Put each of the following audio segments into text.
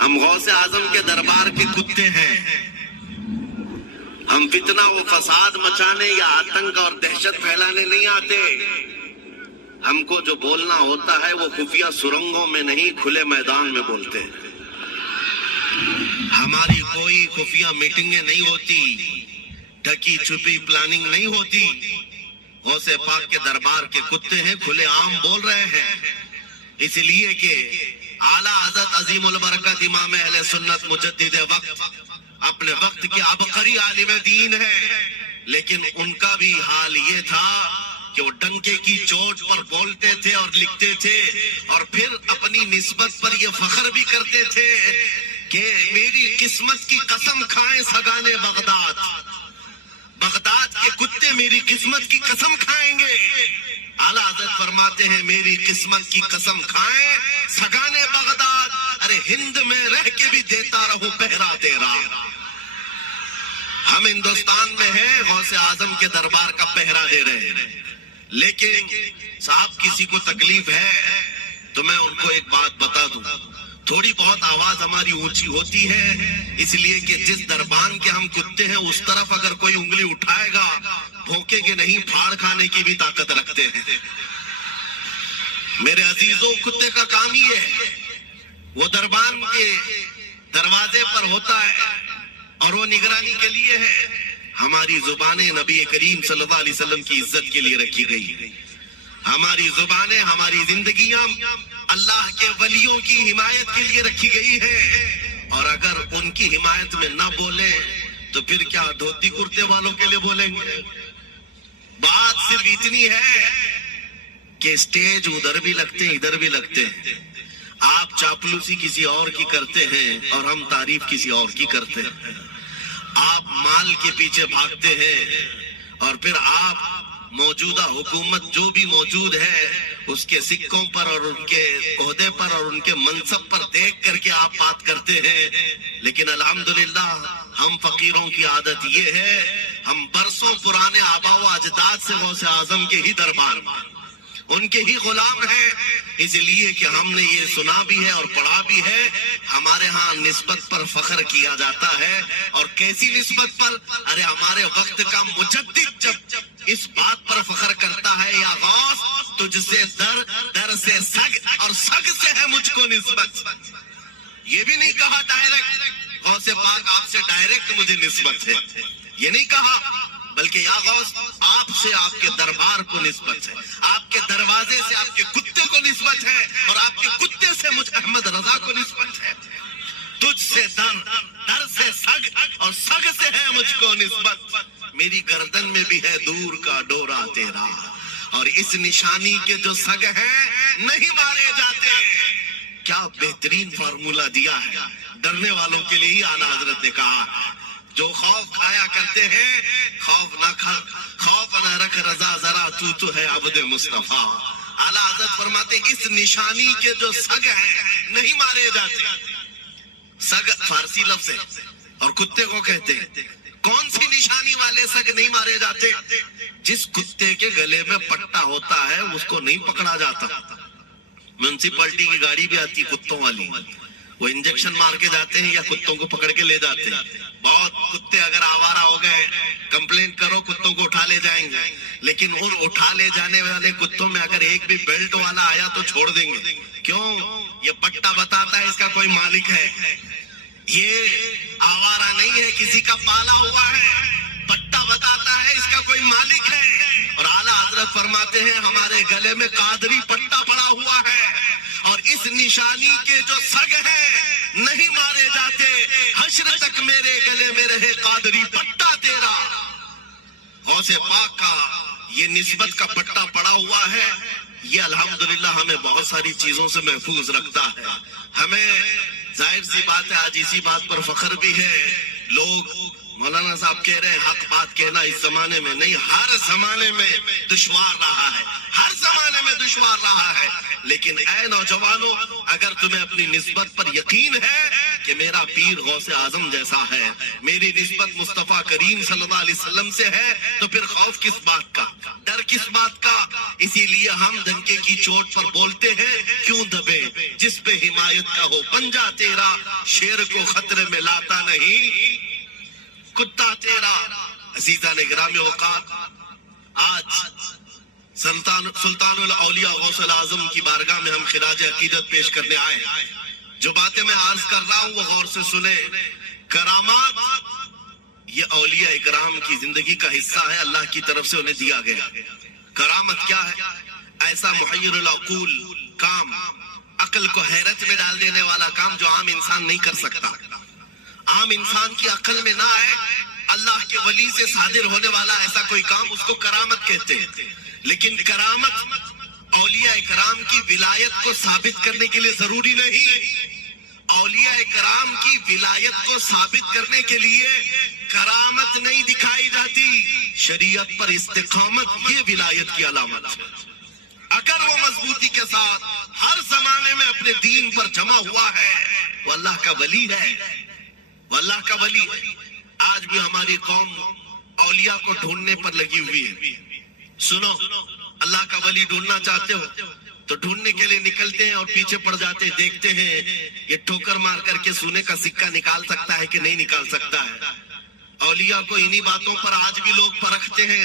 ہم غوث اعظم کے دربار کے کتے ہیں. ہم فتنہ و فساد مچانے یا آتنک اور دہشت پھیلانے نہیں آتے. ہم کو جو بولنا ہوتا ہے وہ خفیہ سرنگوں میں نہیں کھلے میدان میں بولتے ہیں. ہماری کوئی خفیہ میٹنگیں نہیں ہوتی, ڈھکی چھپی پلاننگ نہیں ہوتی. غوث پاک کے دربار کے کتے ہیں, کھلے عام بول رہے ہیں. اس لیے کہ اعلیٰ حضرت عظیم البرکت امام اہل سنت مجدد وقت اپنے وقت کے عبقری عالم دین ہے, لیکن ان کا بھی حال یہ تھا کہ وہ ڈنکے کی چوٹ پر بولتے تھے اور لکھتے تھے, اور پھر اپنی نسبت پر یہ فخر بھی کرتے تھے کہ میری قسمت کی قسم کھائیں سگانے بغداد, بغداد کے کتے میری قسمت کی قسم کھائیں گے. اعلیٰ حضرت فرماتے ہیں میری قسمت کی قسم کھائیں سگانے بغداد, ارے ہند میں رہ کے بھی دیتا رہوں پہرا تیرا. ہم ہندوستان میں ہیں, غوث اعظم کے دربار کا پہرا دے رہے ہیں, لیکن صاحب کسی کو تکلیف ہے تو میں ان کو ایک بات بتا دوں, تھوڑی بہت آواز ہماری اونچی ہوتی ہے اس لیے کہ جس دربان کے ہم کتے ہیں اس طرف اگر کوئی انگلی اٹھائے گا بھونکے کے نہیں, پھاڑ کھانے کی بھی طاقت رکھتے ہیں. میرے عزیزوں, کتے کا کام ہی ہے, وہ دربان کے دروازے پر ہوتا ہے اور وہ نگرانی کے لیے ہے. ہماری زبانیں نبی کریم صلی اللہ علیہ وسلم کی عزت کے لیے رکھی گئی. ہماری زبانیں, ہماری زندگیاں اللہ کے ولیوں کی حمایت کے لیے رکھی گئی ہے, اور اگر ان کی حمایت میں نہ بولیں تو پھر کیا دھوتی کرتے والوں کے لیے بولیں گے؟ بات صرف اتنی ہے کہ اسٹیج ادھر بھی لگتے ہیں ادھر بھی لگتے ہیں. آپ چاپلوسی کسی اور کی کرتے ہیں اور ہم تعریف کسی اور کی کرتے ہیں. آپ مال کے پیچھے بھاگتے ہیں اور پھر آپ موجودہ حکومت جو بھی موجود ہے اس کے سکوں پر اور ان کے عہدے پر اور ان کے منصب پر دیکھ کر کے آپ بات کرتے ہیں. لیکن الحمدللہ ہم فقیروں کی عادت یہ ہے, ہم برسوں پرانے آبا و اجداد سے غوث اعظم کے ہی دربار, ان کے ہی غلام ہیں. اس لیے کہ ہم نے یہ سنا بھی ہے اور پڑھا بھی ہے, ہمارے ہاں نسبت پر فخر کیا جاتا ہے. اور کیسی نسبت پر؟ ارے ہمارے وقت کا مجدد جب اس بات پر فخر کرتا ہے, یا غوث تجھ سے در, در سے سگ, اور سگ سے ہے مجھ کو نسبت. یہ بھی نہیں کہا ڈائریکٹ غوث پاک آپ سے ڈائریکٹ مجھے نسبت ہے, یہ نہیں کہا, بلکہ یا غوث آپ سے آپ کے دربار کو نسبت ہے, آپ کے دروازے سے آپ کے کتے کو نسبت ہے, اور آپ کے کتے سے مجھ احمد رضا کو نسبت ہے. تجھ سے در, در سے سگ, اور سگ سے ہے مجھ کو نسبت. میری گردن میں بھی ہے دور کا ڈورا تیرا, اور اس نشانی کے جو سگ ہیں نہیں مارے جاتے. کیا بہترین فارمولہ دیا ہے ڈرنے والوں کے لیے ہی. اعلیٰ حضرت نے کہا جو خوف کھایا کرتے ہیں خوف نہ کھا, خوف نہ رکھ رضا ذرا, تو ہے عبد مصطفیٰ. اعلیٰ حضرت فرماتے اس نشانی کے جو سگ ہیں نہیں مارے جاتے. سگ فارسی لفظ ہے اور کتے کو کہتے ہیں. کون سی نشانی والے سگ نہیں مارے جاتے؟ جس کتے کے گلے میں پٹا ہوتا ہے اس کو نہیں پکڑا جاتا. میونسپلٹی کی گاڑی بھی آتی کتوں والی, وہ انجیکشن مار کے جاتے ہیں یا کتوں کو پکڑ کے لے جاتے ہیں. بہت کتے اگر آوارہ ہو گئے کمپلین کرو کتوں کو اٹھا لے جائیں گے, لیکن ان اٹھا لے جانے والے کتوں میں اگر ایک بھی بیلٹ والا آیا تو چھوڑ دیں گے. کیوں؟ یہ پٹا بتاتا ہے اس کا کوئی مالک ہے, یہ آوارہ نہیں ہے, کسی کا پالا ہوا ہے. پٹا بتاتا ہے اس کا کوئی مالک ہے. اور اعلیٰ حضرت فرماتے ہیں ہمارے گلے میں قادری پٹا پڑا ہوا ہے, اور اس نشانی کے جو سگ ہیں نہیں مارے جاتے. حشر تک میرے گلے میں رہے قادری پٹا تیرا. غوث پاک کا یہ نسبت کا پٹا پڑا ہوا ہے, یہ الحمدللہ ہمیں بہت ساری چیزوں سے محفوظ رکھتا ہے. ہمیں ظاہر سی بات ہے آج اسی بات پر فخر بھی ہے. لوگ مولانا صاحب کہہ رہے ہیں حق بات کہنا اس زمانے میں نہیں, ہر زمانے میں دشوار رہا ہے, ہر زمانے میں دشوار رہا ہے. لیکن اے نوجوانوں, اگر تمہیں اپنی نسبت پر یقین ہے کہ میرا پیر غوث اعظم جیسا ہے، میری نسبت مصطفیٰ کریم صلی اللہ علیہ وسلم سے ہے، تو پھر خوف کس بات کا، ڈر کس بات کا؟ اسی لیے ہم ڈنکے کی چوٹ پر بولتے ہیں، کیوں دبے جس پہ حمایت کا ہو پنجہ تیرا، شیر کو خطرے میں لاتا نہیں کتا تیرا۔ عزیزان گرامی اوقات، آج سلطان الاولیاء غوث الاعظم کی بارگاہ میں ہم خراج عقیدت پیش کرنے آئے۔ جو باتیں میں عرض کر رہا ہوں وہ غور سے سنیں۔ کرامات یہ اولیاء اکرام کی زندگی کا حصہ ہے، اللہ کی طرف سے انہیں دیا گیا۔ کرامت کیا ہے؟ ایسا محیر العقول کام، عقل کو حیرت میں ڈال دینے والا کام جو عام انسان نہیں کر سکتا، عام انسان کی عقل میں نہ آئے، اللہ کے ولی سے صادر ہونے والا ایسا کوئی کام، اس کو کرامت کہتے ہیں۔ لیکن کرامت اولیاء کرام کی ولایت کو ثابت کرنے کے لیے ضروری نہیں۔ اولیاء کرام کی ولایت کو ثابت کرنے کے لیے کرامت نہیں دکھائی جاتی، شریعت پر استقامت یہ ولایت کی علامت ہے۔ اگر وہ مضبوطی کے ساتھ ہر زمانے میں اپنے دین پر جمع ہوا ہے، وہ اللہ کا ولی ہے، وہ اللہ کا ولی ہے۔ آج بھی ہماری قوم اولیاء کو ڈھونڈنے پر لگی ہوئی ہے۔ سنو، اللہ کا ولی ڈھونڈنا چاہتے ہو تو ڈھونڈنے کے لیے نکلتے ہیں اور پیچھے پڑ جاتے ہیں، دیکھتے ہیں یہ ٹھوکر مار کر کے سونے کا سکہ نکال سکتا ہے کہ نہیں نکال سکتا ہے۔ اولیاء کو انہی باتوں پر آج بھی لوگ پرکھتے ہیں،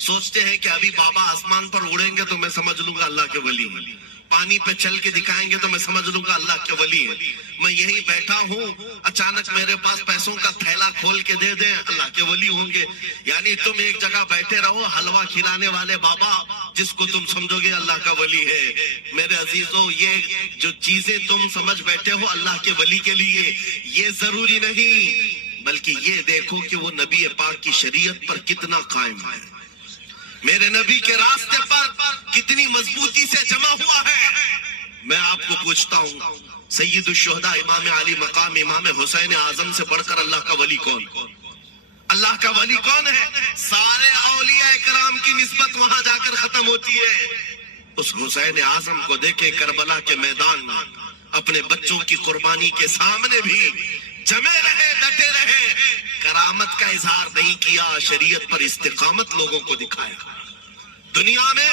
سوچتے ہیں کہ ابھی بابا آسمان پر اڑیں گے تو میں سمجھ لوں گا اللہ کے ولی ہیں، پانی پہ چل کے دکھائیں گے تو میں سمجھ لوں گا اللہ کے ولی ہیں، میں یہی بیٹھا ہوں اچانک میرے پاس پیسوں کا تھیلا کھول کے دے دیں اللہ کے ولی ہوں گے۔ یعنی تم ایک جگہ بیٹھے رہو، حلوہ کھلانے والے بابا جس کو تم سمجھو گے اللہ کا ولی ہے۔ میرے عزیزو، یہ جو چیزیں تم سمجھ بیٹھے ہو اللہ کے ولی کے لیے، یہ ضروری نہیں، بلکہ یہ دیکھو کہ وہ نبی پاک کی شریعت پر کتنا قائم ہے، میرے نبی کے راستے پر کتنی مضبوطی سے جمع ہوا ہے۔ میں آپ کو پوچھتا ہوں، سید الشہداء امام علی مقام امام حسین اعظم سے بڑھ کر اللہ کا ولی کون؟ اللہ کا ولی کون ہے؟ سارے اولیاء اکرام کی نسبت وہاں جا کر ختم ہوتی ہے۔ اس حسین اعظم کو دیکھیں کربلا کے میدان میں اپنے بچوں کی قربانی کے سامنے بھی جمے رہے، ڈٹے رہے، کرامت کا اظہار نہیں کیا، شریعت پر استقامت لوگوں کو دکھایا۔ دنیا میں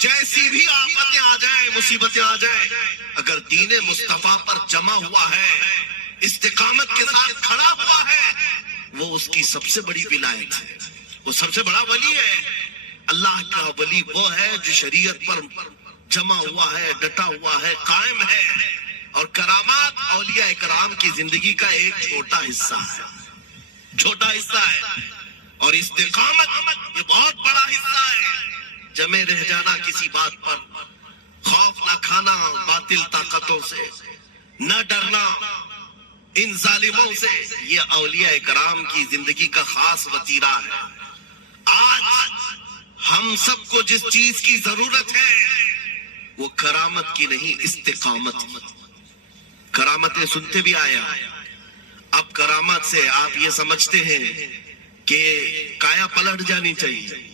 جیسی بھی آفتیں آ جائیں، مصیبتیں آ جائیں، اگر دین مصطفیٰ پر جمع ہوا ہے، استقامت کے ساتھ کھڑا ہوا ہے، وہ اس کی سب سے بڑی ولایت ہے، وہ سب سے بڑا ولی ہے۔ اللہ کا ولی وہ ہے جو شریعت پر جمع ہوا ہے، ڈٹا ہوا ہے، قائم ہے۔ اور کرامات اولیاء اکرام کی زندگی کا ایک چھوٹا حصہ ہے، چھوٹا حصہ ہے، اور استقامت یہ بہت بڑا حصہ ہے۔ جمے رہ جانا کسی بات پر، خوف نہ کھانا باطل طاقتوں سے، نہ ڈرنا ان ظالموں سے، یہ اولیاء کرام کی زندگی کا خاص وتیرہ ہے۔ آج ہم سب کو جس چیز کی ضرورت ہے وہ کرامت کی نہیں، استقامت کی۔ کرامتیں سنتے بھی آیا، اب کرامت سے آپ یہ سمجھتے ہیں کہ کایا پلٹ جانی چاہیے۔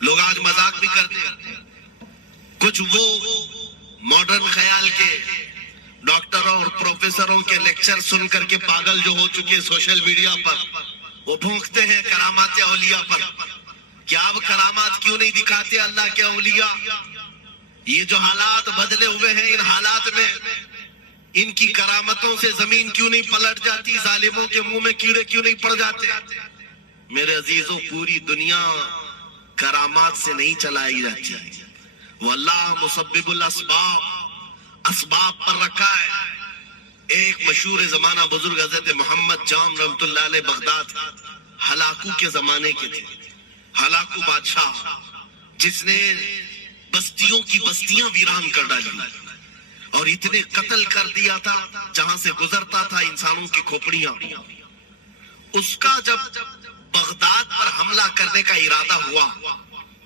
لوگ آج مذاق بھی کرتے ہیں، کچھ وہ ماڈرن خیال کے ڈاکٹروں اور پروفیسروں کے لیکچر سن کر کے پاگل جو ہو چکے سوشل میڈیا پر، وہ بھونکتے ہیں کرامات اولیاء پر۔ کیا اب کرامات کیوں نہیں دکھاتے اللہ کے اولیاء؟ یہ جو حالات بدلے ہوئے ہیں، ان حالات میں ان کی کرامتوں سے زمین کیوں نہیں پلٹ جاتی؟ ظالموں کے منہ میں کیڑے کیوں نہیں پڑ جاتے؟ میرے عزیزوں، پوری دنیا کرامات سے نہیں چلائی جاتی، وہ اللہ مسبب الاسباب، اسباب پر رکھا ہے۔ ایک مشہور زمانہ بزرگ حضرت محمد جام رحمت اللہ علیہ بغداد ہلاکو کے زمانے کے تھے، ہلاکو بادشاہ جس نے بستیوں کی بستیاں ویران کر ڈالی اور اتنے قتل کر دیا تھا، جہاں سے گزرتا تھا انسانوں کی کھوپڑیاں۔ اس کا جب بغداد پر حملہ کرنے کا ارادہ ہوا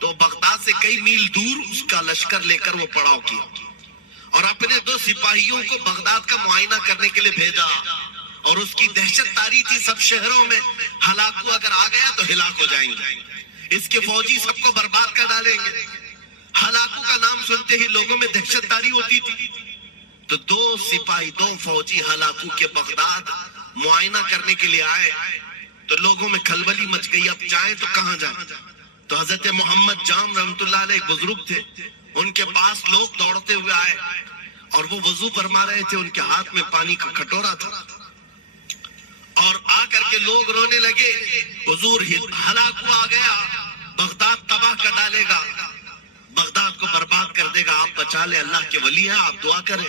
تو بغداد سے کئی میل دور اس کا لشکر لے کر وہ پڑاؤ کیا اور اپنے 2 سپاہیوں کو بغداد کا معائنہ کرنے کے لیے بھیجا، اور اس کی دہشت تاری تھی سب شہروں میں، ہلاکو اگر آ گیا تو ہلاک ہو جائیں گے، اس کے فوجی سب کو برباد کر ڈالیں گے۔ ہلاکو کا نام سنتے ہی لوگوں میں دہشت تاری ہوتی تھی، تو دو سپاہی، دو فوجی ہلاکو کے بغداد معائنہ کرنے کے لیے آئے تو لوگوں میں کھلبلی مچ گئی، اب جائیں تو کہاں جائیں؟ تو حضرت محمد جام رحمت اللہ علیہ ایک بزرگ تھے، ان کے پاس لوگ دوڑتے ہوئے آئے اور وہ وضو فرما رہے تھے، ان کے ہاتھ میں پانی کا کٹورا تھا، اور آ کر کے لوگ رونے لگے، حضور ہلاکو آ گیا، بغداد تباہ کر ڈالے گا، بغداد کو برباد کر دے گا، آپ بچا لے، اللہ کے ولی ہیں، آپ دعا کریں۔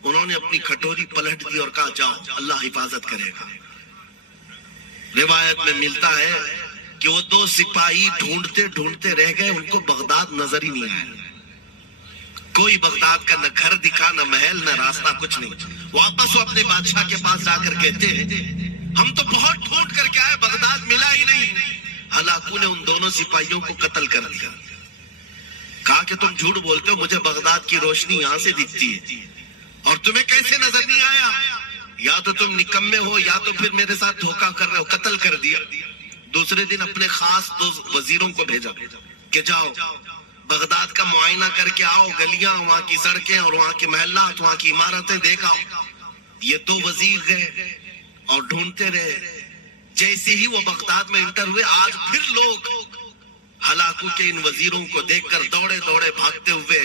انہوں نے اپنی کھٹوری پلٹ دی اور کہا جاؤ، اللہ حفاظت کرے گا۔ روایت میں ملتا ہے کہ وہ دو سپاہی ڈھونڈتے ڈھونڈتے رہ گئے، ان کو بغداد نظر ہی نہیں آیا، کوئی بغداد کا نہ گھر دکھا، نہ محل، نہ راستہ، کچھ نہیں۔ واپس وہ اپنے بادشاہ کے پاس جا کر کہتے ہیں ہم تو بہت ڈھونڈ کر کے آئے، بغداد ملا ہی نہیں۔ ہلاکو نے ان دونوں سپاہیوں کو قتل کر دیا، کہا کہ تم جھوٹ بولتے ہو، مجھے بغداد کی روشنی یہاں سے دکھتی ہے اور تمہیں کیسے نظر نہیں آیا؟ یا تو تم نکمے ہو یا تو پھر میرے ساتھ دھوکہ کر رہے ہو، قتل کر دیا۔ دوسرے دن اپنے خاص دو وزیروں کو بھیجا کہ جاؤ بغداد کا معائنہ کر کے آؤ، گلیاں، وہاں کی سڑکیں اور وہاں کے محلات، وہاں کی عمارتیں دیکھ آؤ۔ یہ دو وزیر گئے اور ڈھونڈتے رہے، جیسے ہی وہ بغداد میں انٹر ہوئے، آج پھر لوگ ہلاکو کے ان وزیروں کو دیکھ کر دوڑے دوڑے بھاگتے ہوئے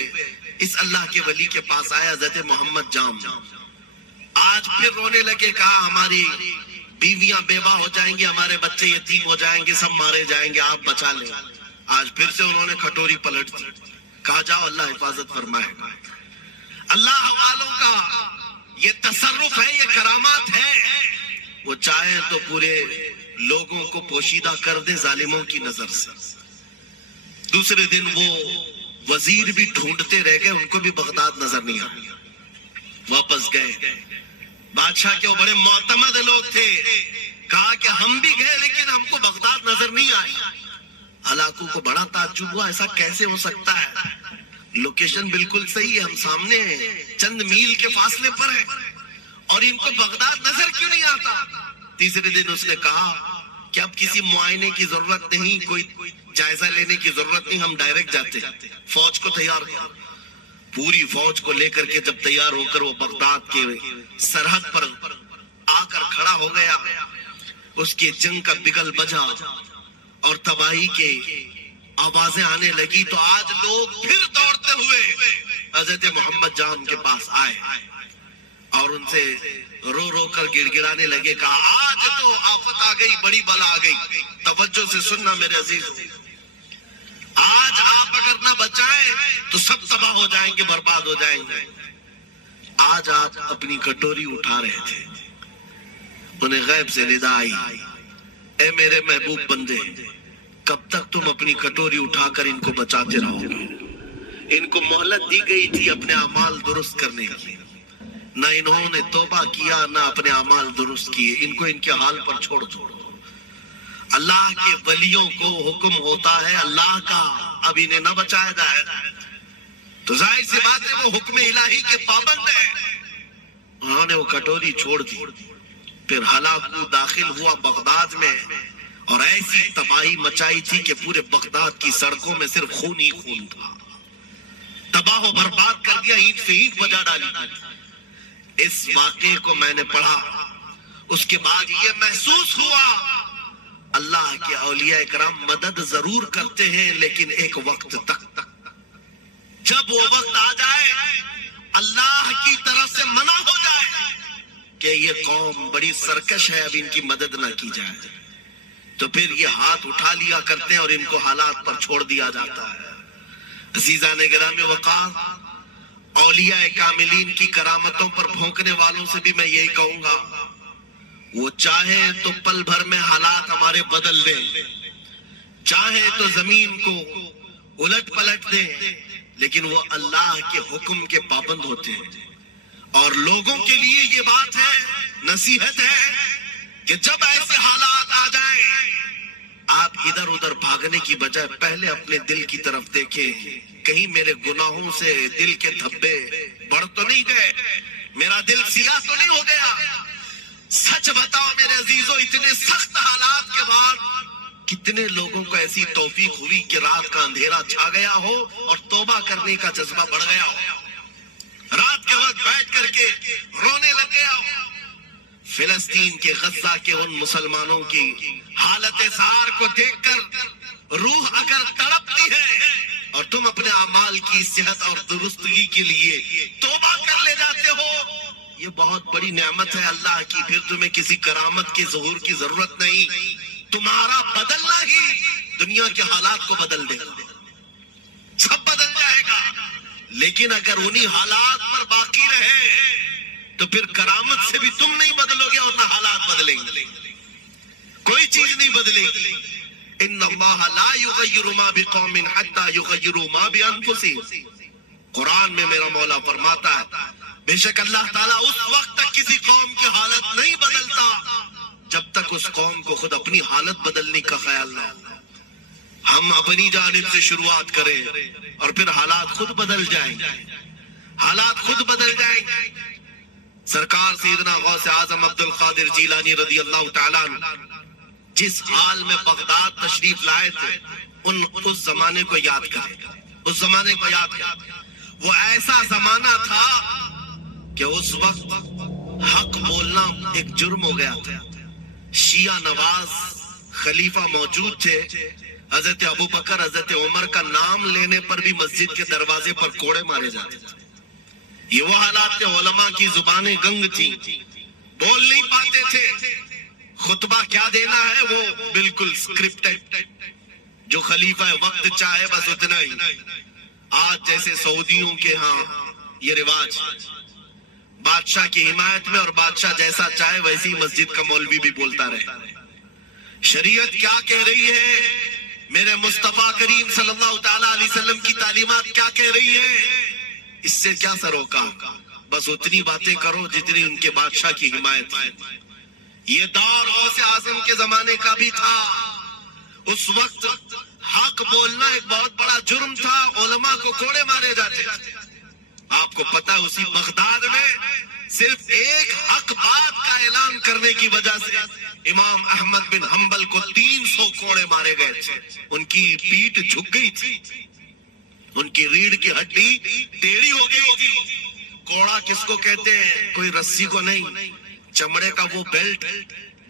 اس اللہ کے ولی کے پاس آیا، حضرت محمد جام، آج پھر رونے لگے، کہا ہماری بیویاں بیوہ ہو جائیں گی، ہمارے بچے یتیم ہو جائیں گے، سب مارے جائیں گے، آپ بچا لیں۔ آج پھر سے انہوں نے کھٹوری پلٹ دی، کہا جاؤ، اللہ حفاظت فرمائے گا۔ اللہ والوں کا یہ تصرف ہے، یہ کرامات ہے، وہ چاہے تو پورے لوگوں کو پوشیدہ کر دے ظالموں کی نظر سے۔ دوسرے دن وہ وزیر بھی ڈھونڈتے رہ گئے، ان کو بھی بغداد نظر نہیں آیا، واپس گئے۔ بادشاہ کے وہ بڑے معتمد لوگ تھے، کہا کہ ہم بھی گئے لیکن ہم کو بغداد نظر نہیں آئی۔ ہلاکو کو بڑا تعجب ہوا، ایسا کیسے ہو سکتا ہے؟ لوکیشن بالکل صحیح ہے، ہم سامنے ہیں، چند میل کے فاصلے پر ہے، اور ان کو بغداد نظر کیوں نہیں آتا؟ تیسرے دن اس نے کہا کہ اب کسی معائنے کی ضرورت نہیں، کوئی جائزہ لینے کی ضرورت نہیں، ہم ڈائریکٹ جاتے، فوج کو تیار کرو۔ پوری فوج کو لے کر کے جب تیار ہو کر وہ بغداد کے سرحد پر آ کر کھڑا ہو گیا، اس کے جنگ کا بگل بجا اور تباہی کے آوازیں آنے لگی، تو آج لوگ پھر دوڑتے ہوئے حضرت محمد جام کے پاس آئے اور ان سے رو رو کر گڑ گڑانے لگے، کہا آج تو آفت آ گئی، بڑی بلا آ گئی، توجہ سے سننا میرے عزیز، آج آپ اگر نہ بچائیں تو سب تباہ ہو جائیں گے، برباد ہو جائیں گے۔ آج آپ اپنی کٹوری اٹھا رہے تھے، انہیں غیب سے ندا آئی، اے میرے محبوب بندے، کب تک تم اپنی کٹوری اٹھا کر ان کو بچاتے رہو گے؟ ان کو مہلت دی گئی تھی اپنے اعمال درست کرنے کی، نہ انہوں نے توبہ کیا، نہ اپنے اعمال درست کیے، ان کو ان کے حال پر چھوڑ دو۔ اللہ کے ولیوں کو حکم ہوتا ہے اللہ کا، اب انہیں نہ بچایا جائے تو ظاہر سی بات ہے وہ حکم الہی کے پابند ہے۔ انہوں نے وہ کٹوری چھوڑ دی، پھر ہلاکو داخل ہوا بغداد میں اور ایسی تباہی مچائی تھی کہ پورے بغداد کی سڑکوں میں صرف خون ہی خون تھا، تباہ و برباد کر دیا، اینٹ سے اینٹ بجا ڈالی۔ اس واقعے کو میں نے پڑھا، اس کے بعد یہ محسوس ہوا اللہ کے اولیاء اکرام مدد ضرور کرتے ہیں لیکن ایک وقت تک، جب وہ وقت آ جائے اللہ کی طرف سے منع ہو جائے کہ یہ قوم بڑی سرکش ہے، اب ان کی مدد نہ کی جائے، تو پھر یہ ہاتھ اٹھا لیا کرتے ہیں اور ان کو حالات پر چھوڑ دیا جاتا ہے۔ عزیزان گرامی وقار، اولیاء کاملین کی کرامتوں پر بھونکنے والوں سے بھی میں یہی کہوں گا، وہ چاہے تو پل بھر میں حالات ہمارے بدل دیں، چاہے تو زمین کو الٹ پلٹ دیں، لیکن وہ اللہ کے حکم کے پابند ہوتے ہیں۔ اور لوگوں کے لیے یہ بات ہے، نصیحت ہے کہ جب ایسے حالات آ جائیں، آپ ادھر ادھر بھاگنے کی بجائے پہلے اپنے دل کی طرف دیکھیں، کہیں میرے گناہوں سے دل کے دھبے بڑھ تو نہیں گئے، میرا دل سیاہ تو نہیں ہو گیا۔ سچ بتاؤ میرے عزیزو، اتنے سخت حالات کے بعد کتنے لوگوں کو ایسی توفیق ہوئی کہ رات کا اندھیرا چھا گیا ہو اور توبہ کرنے کا جذبہ بڑھ گیا ہو، رات کے وقت بیٹھ کر کے رونے لگ گیا. فلسطین کے غزہ کے ان مسلمانوں کی حالت سار کو دیکھ کر روح اگر تڑپتی ہے اور تم اپنے اعمال کی صحت اور درستگی کے لیے توبہ کر لے جاتے ہو، یہ بہت بڑی نعمت ہے اللہ کی. پھر تمہیں کسی کرامت کے ظہور کی ضرورت نہیں. تمہارا بدلنا ہی دنیا کے حالات کو بدل دے گا، سب بدل جائے گا. لیکن اگر انہی حالات پر باقی رہے تو پھر کرامت سے بھی تم نہیں بدلو گے اور نہ حالات بدلیں گے، کوئی چیز نہیں بدلے گی. ان اللہ لا یغیر ما بقوم حتی یغیروا ما بانفسہم. قرآن میں میرا مولا فرماتا ہے بے شک اللہ تعالیٰ اس وقت تک کسی قوم کی حالت نہیں بدلتا جب تک اس قوم کو خود اپنی حالت بدلنے کا خیال نہ ہو. ہم اپنی جانب سے شروعات کریں اور پھر حالات خود بدل جائیں گے، حالات خود بدل جائیں گے. سرکار سیدنا غوث اعظم عبد القادر جیلانی رضی اللہ تعالیٰ عنہ جس حال میں بغداد تشریف لائے تھے اس زمانے کو یاد کریں، اس زمانے کو یاد کریں. وہ ایسا زمانہ تھا کہ اس وقت حق بولنا ایک جرم ہو گیا تھا. شیعہ نواز خلیفہ موجود تھے. حضرت ابو بکر حضرت عمر کا نام لینے پر بھی مسجد کے دروازے پر کوڑے مارے جاتے تھے. یہ وہ حالات تھے، علماء کی زبانیں گنگ تھیں، بول نہیں پاتے تھے. خطبہ کیا دینا ہے وہ بالکل سکرپٹڈ، جو خلیفہ وقت چاہے بس اتنا ہی. آج جیسے سعودیوں کے ہاں یہ رواج، بادشاہ کی حمایت میں اور بادشاہ جیسا چاہے ویسی مسجد کا مولوی بھی بولتا رہے. شریعت کیا کہہ رہی ہے، میرے مصطفیٰ کریم صلی اللہ تعالی علیہ وسلم کی تعلیمات کیا کہہ رہی ہے، اس سے کیا سروکار. بس اتنی باتیں کرو جتنی ان کے بادشاہ کی حمایت ہے. یہ دور غوث اعظم کے زمانے کا بھی تھا. اس وقت حق بولنا ایک بہت بڑا جرم تھا، علماء کو کوڑے مارے جاتے تھے. آپ کو پتا اسی بغداد میں صرف ایک حق بات کا اعلان کرنے کی وجہ سے امام احمد بن حنبل کو 300 کوڑے مارے گئے تھے. ان کی پیٹھ جھک گئی تھی، ان کی ریڑھ کی ہڈی ٹیڑھی ہو گئی تھی. کوڑا کس کو کہتے ہیں؟ کوئی رسی کو نہیں، چمڑے کا وہ بیلٹ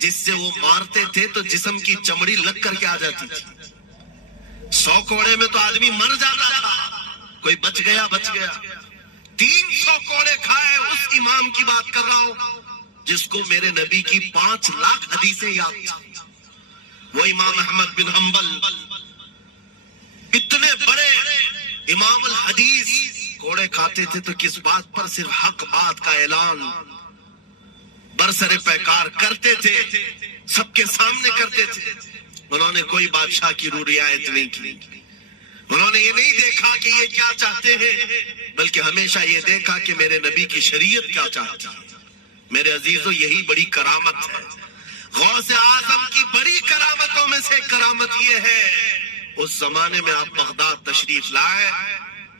جس سے وہ مارتے تھے تو جسم کی چمڑی لگ کر کے آ جاتی تھی. 100 کوڑے میں تو آدمی مر جاتا تھا، کوئی بچ گیا بچ گیا. 300 کوڑے کھائے. اس امام کی بات کر رہا ہوں جس کو میرے نبی کی 5 لاکھ حدیثیں یاد تھی. وہ امام احمد بن حنبل اتنے بڑے امام الحدیث کوڑے کھاتے تھے تو کس بات پر؟ صرف حق بات کا اعلان برسر پیکار کرتے تھے، سب کے سامنے کرتے تھے. انہوں نے کوئی بادشاہ کی روح رعایت نہیں کی. انہوں نے یہ نہیں دیکھا کہ یہ کیا چاہتے ہیں، بلکہ ہمیشہ یہ دیکھا کہ میرے نبی کی شریعت کیا چاہتی ہے. میرے عزیزو، یہی بڑی کرامت ہے. غوث اعظم کی بڑی کرامتوں میں سے کرامت یہ ہے، اس زمانے میں آپ بغداد تشریف لائے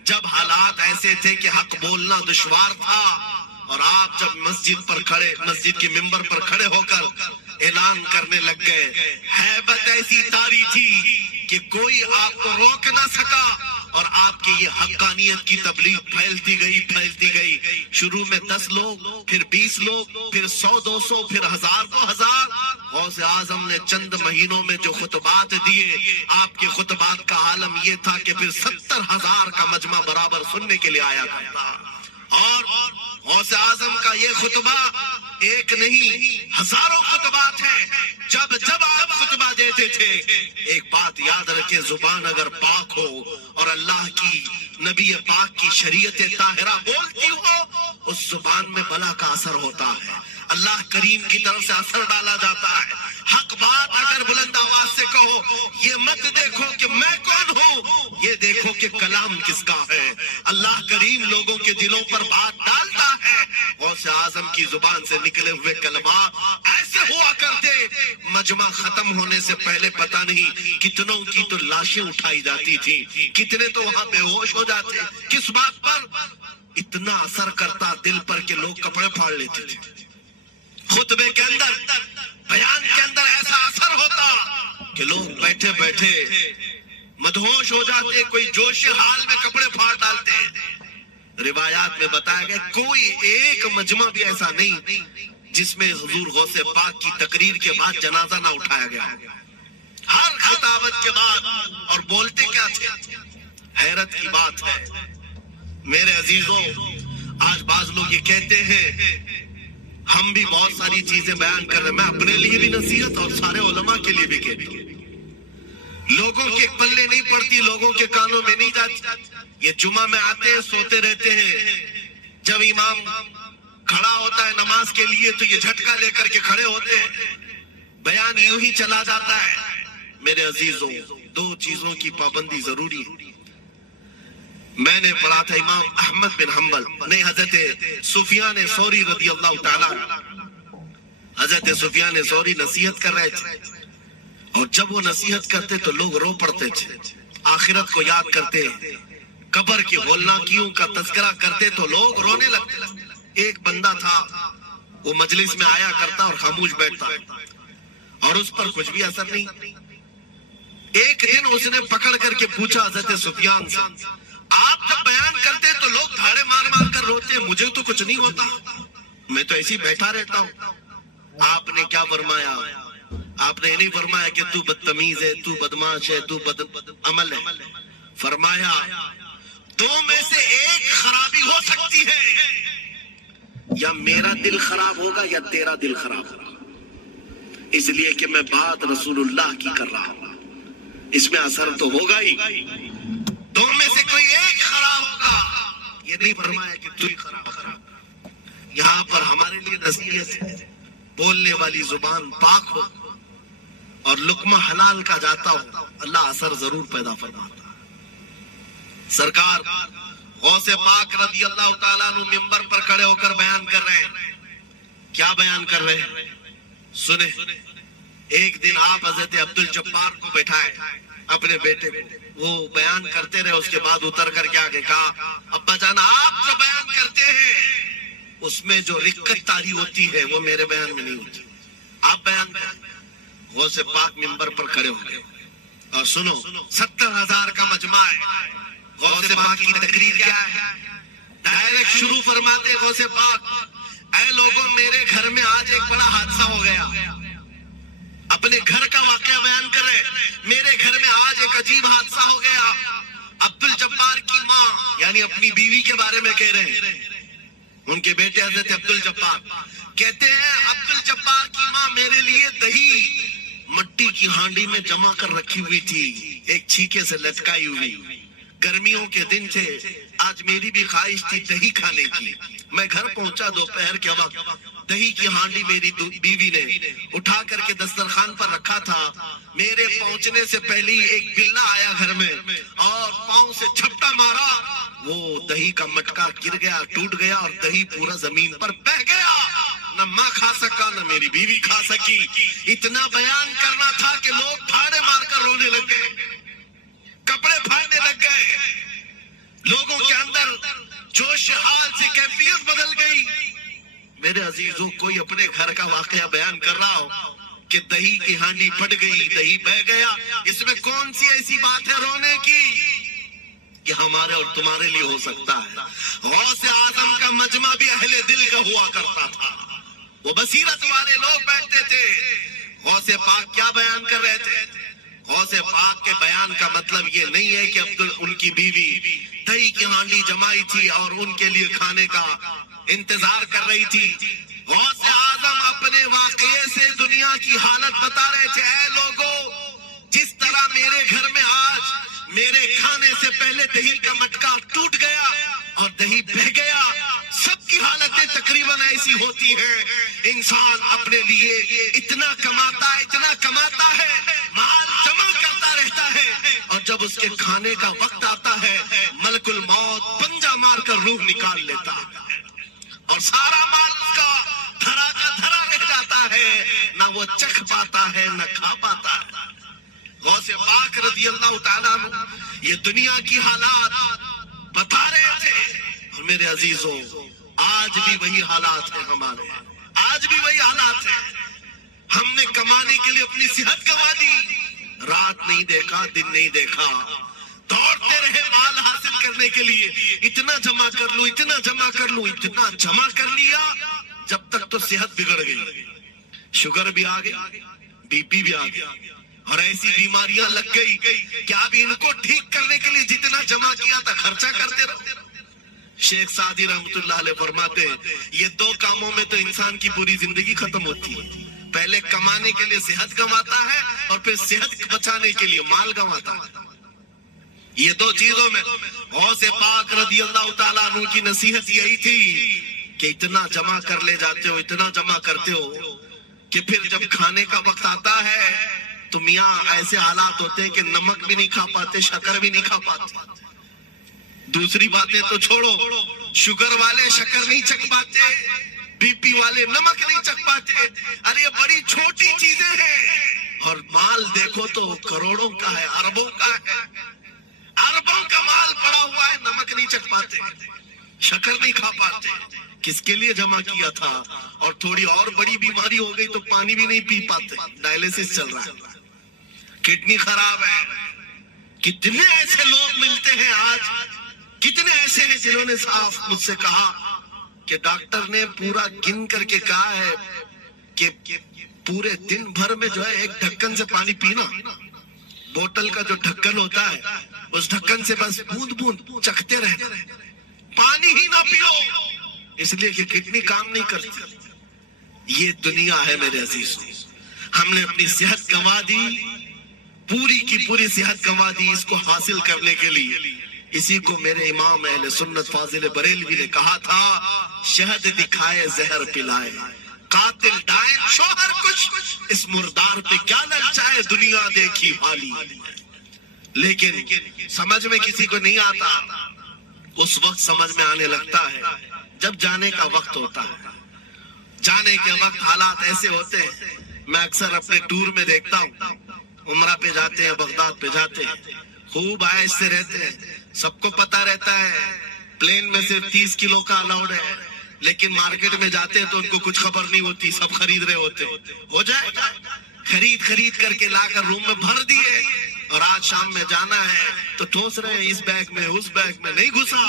جب حالات ایسے تھے کہ حق بولنا دشوار تھا، اور آپ جب مسجد پر کھڑے، مسجد کے ممبر پر کھڑے ہو کر اعلان کرنے لگ گئے، ہیبت ایسی طاری تھی کہ کوئی آپ کو روک نہ سکا. اور آپ کی یہ حقانیت کی تبلیغ پھیلتی گئی. شروع میں 10 لوگ، پھر 20 لوگ، پھر 100 200، پھر 1000 2000. غوث اعظم نے چند مہینوں میں جو خطبات دیے، آپ کے خطبات کا عالم یہ تھا کہ پھر 70,000 کا مجمع برابر سننے کے لیے آیا کرتا. اور غوث اعظم کا یہ خطبہ ایک نہیں، ہزاروں خطبات ہیں. جب آپ خطبہ دیتے تھے، ایک بات یاد رکھیں، زبان اگر پاک ہو اور اللہ کی نبی پاک کی شریعت طاہرہ بولتی ہو، اس زبان میں بلا کا اثر ہوتا ہے، اللہ کریم کی طرف سے اثر ڈالا جاتا ہے. حق بات اگر بلند آواز سے کہو، یہ مت دیکھو کہ میں کون ہوں، یہ دیکھو کہ کلام کس کا ہے. اللہ کریم لوگوں کے دلوں پر بات ڈالتا ہے. غوث اعظم کی زبان سے نکلے ہوئے کلمات ایسے ہوا کرتے، مجمع ختم ہونے سے پہلے پتہ نہیں کتنوں کی تو لاشیں اٹھائی جاتی تھی، کتنے تو وہاں بے ہوش ہو جاتے. کس بات پر؟ اتنا اثر کرتا دل پر کہ لوگ کپڑے پھاڑ لیتے تھے. خطبے کے اندر، بیان کے اندر ایسا اثر ہوتا کہ لوگ بیٹھے بیٹھے مدہوش ہو جاتے، کوئی جوش حال میں کپڑے پھاڑ ڈالتے. روایات میں بتایا گیا کوئی ایک مجمع بھی ایسا نہیں جس میں حضور غوث پاک کی تقریر کے بعد جنازہ نہ اٹھایا گیا. ہر خطابت کے بعد. اور بولتے کیا تھے؟ حیرت کی بات ہے میرے عزیزوں. آج بعض لوگ یہ کہتے ہیں ہم بھی بہت ساری چیزیں بیان کر رہے ہیں. میں اپنے لیے بھی نصیحت اور سارے علماء کے لیے بھی کہتی ہوں. لوگوں کے پلے نہیں پڑتی, لوگوں کے کانوں میں نہیں جاتی. یہ جمعہ میں آتے ہیں, سوتے رہتے ہیں. جب امام کھڑا ہوتا ہے نماز کے لیے تو یہ جھٹکا لے کر کے کھڑے ہوتے ہیں. بیان یوں ہی چلا جاتا ہے. میرے عزیزوں, دو چیزوں کی پابندی ضروری ہے. میں نے پڑھا تھا امام احمد بن حنبل نے حضرت سفیان ثوری رضی اللہ تعالی, حضرت سفیان ثوری نصیحت کر رہے تھے, اور جب وہ نصیحت کرتے تو لوگ رو پڑتے تھے. آخرت کو یاد کرتے, قبر کی ہولناکیوں کا تذکرہ کرتے تو لوگ رونے لگتے. ایک بندہ تھا وہ مجلس میں آیا کرتا اور خاموش بیٹھتا اور اس پر کچھ بھی اثر نہیں. ایک دن اس نے پکڑ کر کے پوچھا حضرت سفیان سے, آپ جب بیان کرتے تو لوگ دھاڑے مار مار کر روتے, مجھے تو کچھ نہیں ہوتا, میں تو ایسے ہی بیٹھا رہتا ہوں. آپ نے کیا فرمایا؟ آپ نے نہیں فرمایا کہ تو بدتمیز ہے, تو بدماش ہے, تو بد عمل ہے. فرمایا دو میں سے ایک خرابی ہو سکتی ہے, یا میرا دل خراب ہوگا یا تیرا دل خراب ہوگا. اس لیے کہ میں بات رسول اللہ کی کر رہا ہوں, اس میں اثر تو ہوگا ہی. دو میں سے کوئی ایک خراب ہوگا. یہ نہیں فرمایا کہ تو ہی خراب. یہاں پر ہمارے لیے نصیحت ہے, بولنے والی زبان پاک ہو اور لقمہ حلال کا جاتا ہو, اللہ اثر ضرور پیدا فرماتا. سرکار غوث پاک رضی اللہ تعالیٰ عنہ منبر پر کھڑے ہو کر بیان کر رہے ہیں. کیا بیان کر رہے ہیں سنیں. ایک دن آپ حضرت عبد الجبار کو بٹھائے, اپنے بیٹے کو, وہ بیان کرتے رہے. اس کے بعد اتر کر کے آگے کہا, ابا جان آپ جو بیان کرتے ہیں اس میں جو رکت طاری ہوتی ہے وہ میرے بیان میں نہیں ہوتی, آپ بیان کریں. غوث پاک منبر پر کھڑے ہو گئے اور سنو, 70,000 کا مجمع ہے. غوث پاک کی تقریر کیا ہے؟ ڈائریکٹ شروع فرماتے غوث پاک, اے لوگوں میرے گھر میں آج ایک بڑا حادثہ ہو گیا. اپنے گھر کا واقعہ بیان کر رہے, میرے گھر میں آج ایک عجیب حادثہ ہو گیا. عبد الجبار کی ماں یعنی اپنی بیوی کے بارے میں کہہ رہے ہیں, ان کے بیٹے حضرت عبد الجبار کہتے ہیں عبد الجبار کی ماں میرے لیے دہی مٹی کی ہانڈی میں جمع کر رکھی ہوئی تھی, ایک چھیکے سے لٹکائی ہوئی. گرمیوں کے دن تھے, آج میری بھی خواہش تھی دہی کھانے کی. میں گھر پہنچا دوپہر کے وقت, دہی کی ہانڈی میری بیوی نے اٹھا کر کے دسترخوان پر رکھا تھا. میرے پہنچنے سے پہلے ایک بلا آیا گھر میں اور پاؤں سے جھپٹا مارا, وہ دہی کا مٹکا گر گیا, ٹوٹ گیا اور دہی پورا زمین پر بہہ گیا. نہ ماں کھا سکا نہ میری بیوی کھا سکی. اتنا بیان کرنا تھا کہ لوگ دھاڑے مار کر رونے لگ گئے, کپڑے پھاڑنے لگ گئے. لوگوں کے اندر جوش حال سے کیفیت بدل گئی. میرے عزیزوں, کوئی اپنے گھر کا واقعہ بیان کر رہا ہو کہ دہی کی ہانڈی پھٹ گئی, دہی بہہ گیا, اس میں کون سی ایسی بات ہے رونے کی کہ ہمارے اور تمہارے لیے ہو سکتا ہے. غوث اعظم کا مجمع بھی اہل دل کا ہوا کرتا تھا, وہ بصیرت والے لوگ بیٹھتے تھے. غوث پاک کیا بیان کر رہے تھے؟ غوث پاک کے بیان کا مطلب یہ نہیں ہے کہ ان کی بیوی دہی کی ہانڈی جمائی تھی اور ان کے لیے کھانے کا انتظار کر رہی تھی. غوث اعظم اپنے واقعے سے دنیا کی حالت بتا رہے تھے, اے لوگوں جس طرح میرے گھر میں آج میرے کھانے سے پہلے دہی کا مٹکا ٹوٹ گیا اور دہی بہہ گیا, سب کی حالتیں تقریباً ایسی ہوتی ہیں. انسان اپنے لیے اتنا کماتا ہے, مال جمع کرتا رہتا ہے, اور جب اس کے کھانے کا وقت آتا ہے ملک الموت پنجہ مار کر روح نکال لیتا ہے اور سارا مال اس کا دھرا کا دھرا رہ جاتا ہے, نہ وہ چکھ پاتا ہے نہ کھا پاتا ہے. غوث پاک رضی اللہ تعالیٰ عنہ یہ دنیا کی حالات بتا رہے تھے. اور میرے عزیزوں, آج بھی وہی حالات ہیں ہمارے, آج بھی وہی حالات ہیں. ہم نے کمانے کے لیے اپنی صحت گنوا دی, رات نہیں دیکھا, دن نہیں دیکھا, دوڑتے رہے مال حاصل کرنے کے لیے، اتنا جمع کر لوں، اتنا جمع کر لوں، اتنا جمع کر لیا جب تک تو صحت بگڑ گئی، شوگر بھی آ گئی، بی پی بھی آ گیا، اور ایسی بیماریاں لگ گئی کہ اب ان کو ٹھیک کرنے کے لیے جتنا جمع کیا تھا خرچہ کرتے رہو۔ شیخ سعدی رحمت اللہ علیہ فرماتے ہیں یہ دو کاموں میں تو انسان کی پوری زندگی ختم ہوتی ہے، پہلے کمانے کے لیے صحت گنواتا ہے اور پھر صحت بچانے کے لیے مال گنواتا ہے۔ یہ دو چیزوں میں غوث پاک رضی اللہ تعالیٰ عنہ کی نصیحت یہی تھی کہ اتنا جمع کر لے جاتے ہو، اتنا جمع کرتے ہو کہ پھر جب کھانے کا وقت آتا ہے تو میاں ایسے حالات ہوتے ہیں کہ نمک بھی نہیں کھا پاتے، شکر بھی نہیں کھا پاتے۔ دوسری باتیں تو چھوڑو، شوگر والے شکر نہیں چکھ پاتے، بی پی والے نمک نہیں چکھ پاتے، ارے یہ بڑی چھوٹی چیزیں ہیں، اور مال دیکھو تو کروڑوں کا ہے، اربوں کا ہے، اربوں کا مال پڑا ہوا ہے، نمک نہیں چکھ پاتے، شکر نہیں کھا پاتے۔ کس کے لیے جمع کیا تھا؟ اور تھوڑی اور بڑی بیماری ہو گئی تو پانی بھی نہیں پی پاتے، ڈائلیسس چل رہا ہے، کڈنی خراب ہے۔ کتنے ایسے لوگ ملتے ہیں آج، کتنے ایسے ہیں جنہوں نے صاف مجھ سے کہا کہ ڈاکٹر نے پورا گن کر کے کہا ہے کہ پورے دن بھر میں جو ہے ایک ڈھکن سے پانی پینا، بوتل کا جو ڈھکن ہوتا ہے اس ڈھکن سے بس بوند بوند چکھتے رہنا، پانی ہی نہ پیو، اس لیے کہ کڈنی کام نہیں کرتی۔ یہ دنیا ہے میرے عزیزوں، ہم نے اپنی صحت گنوا دی، پوری کی پوری صحت گنوا دی اس کو حاصل کرنے کے لیے۔ اسی کو میرے امام اہل سنت فاضل بریلوی نے کہا تھا، شہد دکھائے زہر پلائے، قاتل ڈائن شوہر کچھ، اس مردار پہ کیا للچائے، دنیا دیکھی حالی۔ لیکن سمجھ میں کسی کو نہیں آتا، اس وقت سمجھ میں آنے لگتا ہے جب جانے کا وقت ہوتا ہے۔ جانے کے وقت حالات ایسے ہوتے ہیں، میں اکثر اپنے ٹور میں دیکھتا ہوں، عمرہ پہ جاتے ہیں، بغداد پہ جاتے ہیں، خوب عائش سے رہتے ہیں، سب کو پتا رہتا ہے پلین میں صرف 30 کلو کا الاؤڈ ہے، لیکن مارکیٹ میں جاتے ہیں تو ان کو کچھ خبر نہیں ہوتی، سب خرید رہے ہوتے، ہو جائے گا، خرید کر کے لا کر روم میں بھر دیے، اور آج شام میں جانا ہے تو ٹھوس رہے ہیں اس بیگ میں اس بیگ میں نہیں گھسا،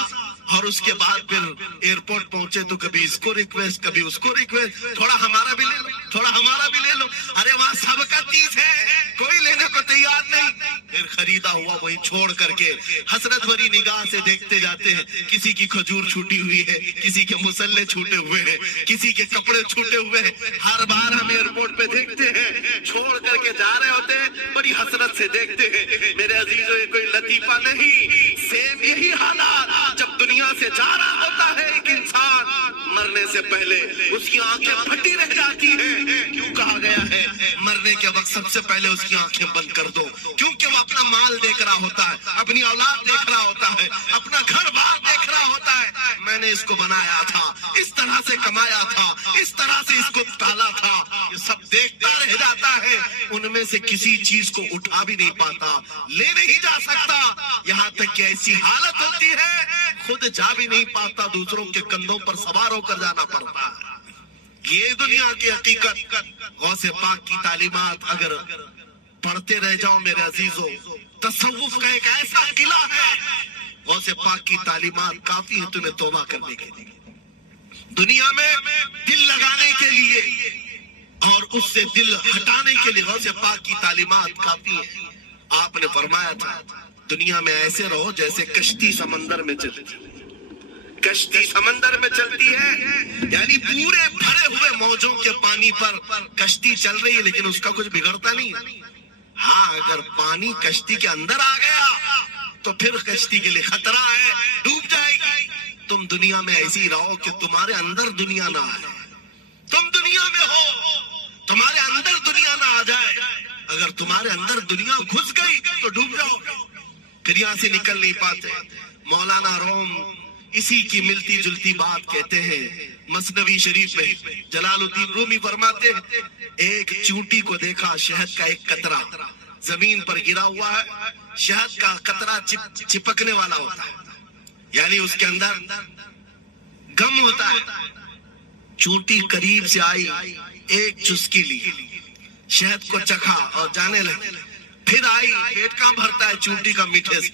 اور اس کے بعد پھر ایئرپورٹ پہنچے تو کبھی اس کو ریکویسٹ کبھی اس کو ریکویسٹ، تھوڑا ہمارا بھی لے لو، تھوڑا ہمارا بھی لے لو، ارے وہاں سب کا 30 ہے، کوئی لینے کو تیار نہیں، پھر خریدا ہوا وہی چھوڑ کر کے حسرت بھری نگاہ سے دیکھتے جاتے ہیں، کسی کی کھجور چھوٹی ہوئی ہے، کسی کے مسلے چھوٹے ہوئے ہیں، کسی کے کپڑے چھوٹے ہوئے ہیں، ہر بار ہم ایئرپورٹ پہ دیکھتے ہیں، چھوڑ کر کے جا رہے ہوتے ہیں، بڑی حسرت سے دیکھتے ہیں۔ میرے عزیزوں یہ کوئی لطیفہ نہیں، سیم یہی حالات جب دنیا سے جا رہا ہوتا ہے ایک انسان، مرنے سے پہلے اس کی آنکھیں پھٹی رہ جاتی ہیں۔ کیوں کہا گیا ہے مرنے کے وقت سب سے پہلے اس کی آنکھیں بند کر دو؟ کیونکہ وہ اپنا مال دیکھ رہا ہوتا ہے، اپنی اولاد دیکھ رہا ہوتا ہے، اپنا گھر بار دیکھ رہا ہوتا ہے، میں نے اس کو بنایا تھا، اس طرح سے کمایا تھا، اس طرح سے اس کو پالا تھا، یہ سب دیکھتا رہ جاتا ہے، ان میں سے کسی چیز کو اٹھا بھی نہیں پاتا، لے نہیں جا سکتا، یہاں تک کہ ایسی حالت ہوتی ہے خود جا بھی نہیں پاتا، دوسروں کے کندھوں پر سوار ہو کر جانا پڑتا ہے۔ یہ دنیا کی حقیقت، غوث پاک کی تعلیمات اگر پڑھتے رہ جاؤ میرے عزیزوں، تصوف کا ایک ایسا قلعہ ہے، غوث پاک کی تعلیمات کافی ہے تمہیں توبہ کرنے کے لیے، دنیا میں دل لگانے کے لیے اور اس سے دل ہٹانے کے لیے غوث پاک کی تعلیمات کافی ہے۔ آپ نے فرمایا تھا دنیا میں ایسے رہو جیسے کشتی سمندر میں چلتی، کشتی سمندر میں چلتی ہے، یعنی پورے بھرے ہوئے موجوں کے پانی پر کشتی چل رہی ہے لیکن اس کا کچھ بگڑتا نہیں ہے۔ ہاں اگر پانی کشتی کے اندر آ گیا تو پھر کشتی کے لیے خطرہ ہے، ڈوب جائے گی۔ تم دنیا میں ایسی رہو کہ تمہارے اندر دنیا نہ آئے، تم دنیا میں ہو تمہارے اندر دنیا نہ آ جائے، اگر تمہارے اندر دنیا گھس گئی تو ڈوب جاؤ، پھر یہاں سے نکل نہیں پاتے۔ مولانا روم اسی کی ملتی جلتی بات کہتے ہیں، مثنوی شریف میں جلال الدین رومی فرماتے ہیں ایک چونٹی کو دیکھا، شہد کا ایک قطرہ زمین پر گرا ہوا ہے، شہد کا قطرہ چپکنے والا ہوتا ہے، یعنی اس کے اندر گم ہوتا ہے۔ چونٹی قریب سے آئی، ایک چسکی لی، شہد کو چکھا اور جانے لگی، پھر آئی، پیٹ کہاں بھرتا ہے چونٹی کا میٹھے سے،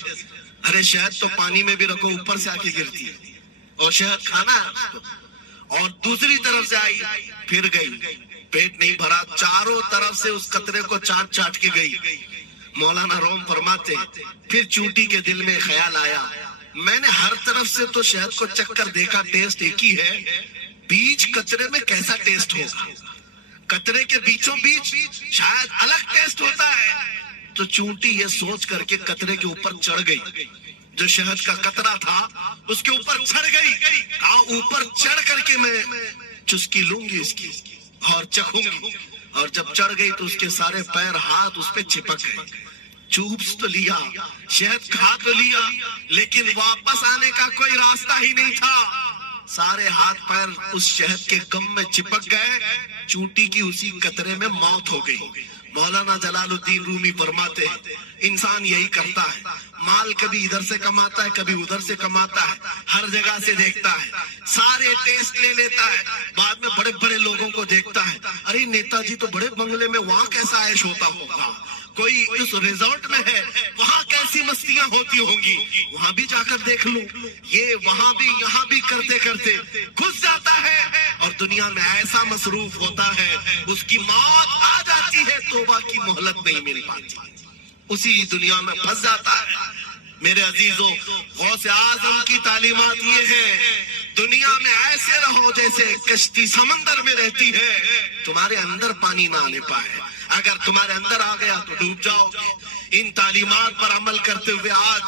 ارے شہد تو پانی میں بھی رکھو اوپر سے آ کے گرتی ہے، اور شہد کھانا ہے۔ اور دوسری طرف سے آئی، پھر گئی، پیٹ نہیں بھرا، چاروں طرف سے اس قطرے کو چاٹ چاٹ کے گئی۔ مولانا روم فرماتے پھر چونٹی کے دل میں خیال آیا، میں نے ہر طرف سے تو شہد کو چکھ کر دیکھا، ٹیسٹ ایک ہی ہے، بیچ قطرے میں کیسا ٹیسٹ ہوگا، قطرے کے بیچوں بیچ شاید الگ ٹیسٹ ہوتا ہے۔ تو چونٹی یہ سوچ کر کے قطرے کے اوپر چڑھ گئی، جو شہد کا قطرہ تھا اس کے اوپر چڑھ گئی، کہا اوپر چڑھ کر کے میں چسکی لوں گی اس کی اور چکھوں گی۔ اور جب چڑھ گئی تو اس کے سارے پیر ہاتھ اس پہ چپک گئے، چوبس تو لیا، شہد کھا تو لیا، لیکن واپس آنے کا کوئی راستہ ہی نہیں تھا، سارے ہاتھ پیر اس شہد کے گم میں چپک گئے، چونٹی کی اسی قطرے میں موت ہو گئی۔ مولانا جلال الدین رومی فرماتے ہیں انسان یہی کرتا ہے، مال کبھی ادھر سے کماتا ہے کبھی ادھر سے کماتا ہے، ہر جگہ سے دیکھتا ہے، سارے ٹیسٹ لے لیتا ہے، بعد میں بڑے بڑے لوگوں کو دیکھتا ہے، ارے نیتا جی تو بڑے بنگلے میں، وہاں کیسا عیش ہوتا ہوگا، کوئی اس ریزورٹ میں ہے وہاں کیسی مستیاں ہوتی ہوں گی، وہاں بھی جا کر دیکھ لوں، یہ وہاں بھی یہاں بھی کرتے کرتے گھس جاتا ہے اور دنیا میں ایسا مصروف ہوتا ہے، اس کی موت آ جاتی ہے، توبہ کی مہلت نہیں مل پاتی، اسی دنیا میں پھنس جاتا ہے۔ میرے عزیزوں، غوث اعظم کی تعلیمات یہ ہے، دنیا میں ایسے رہو جیسے کشتی سمندر میں رہتی ہے، تمہارے اندر پانی نہ آنے پائے، اگر تمہارے اندر آ گیا تو ڈوب جاؤ گے۔ ان تعلیمات پر عمل کرتے ہوئے آج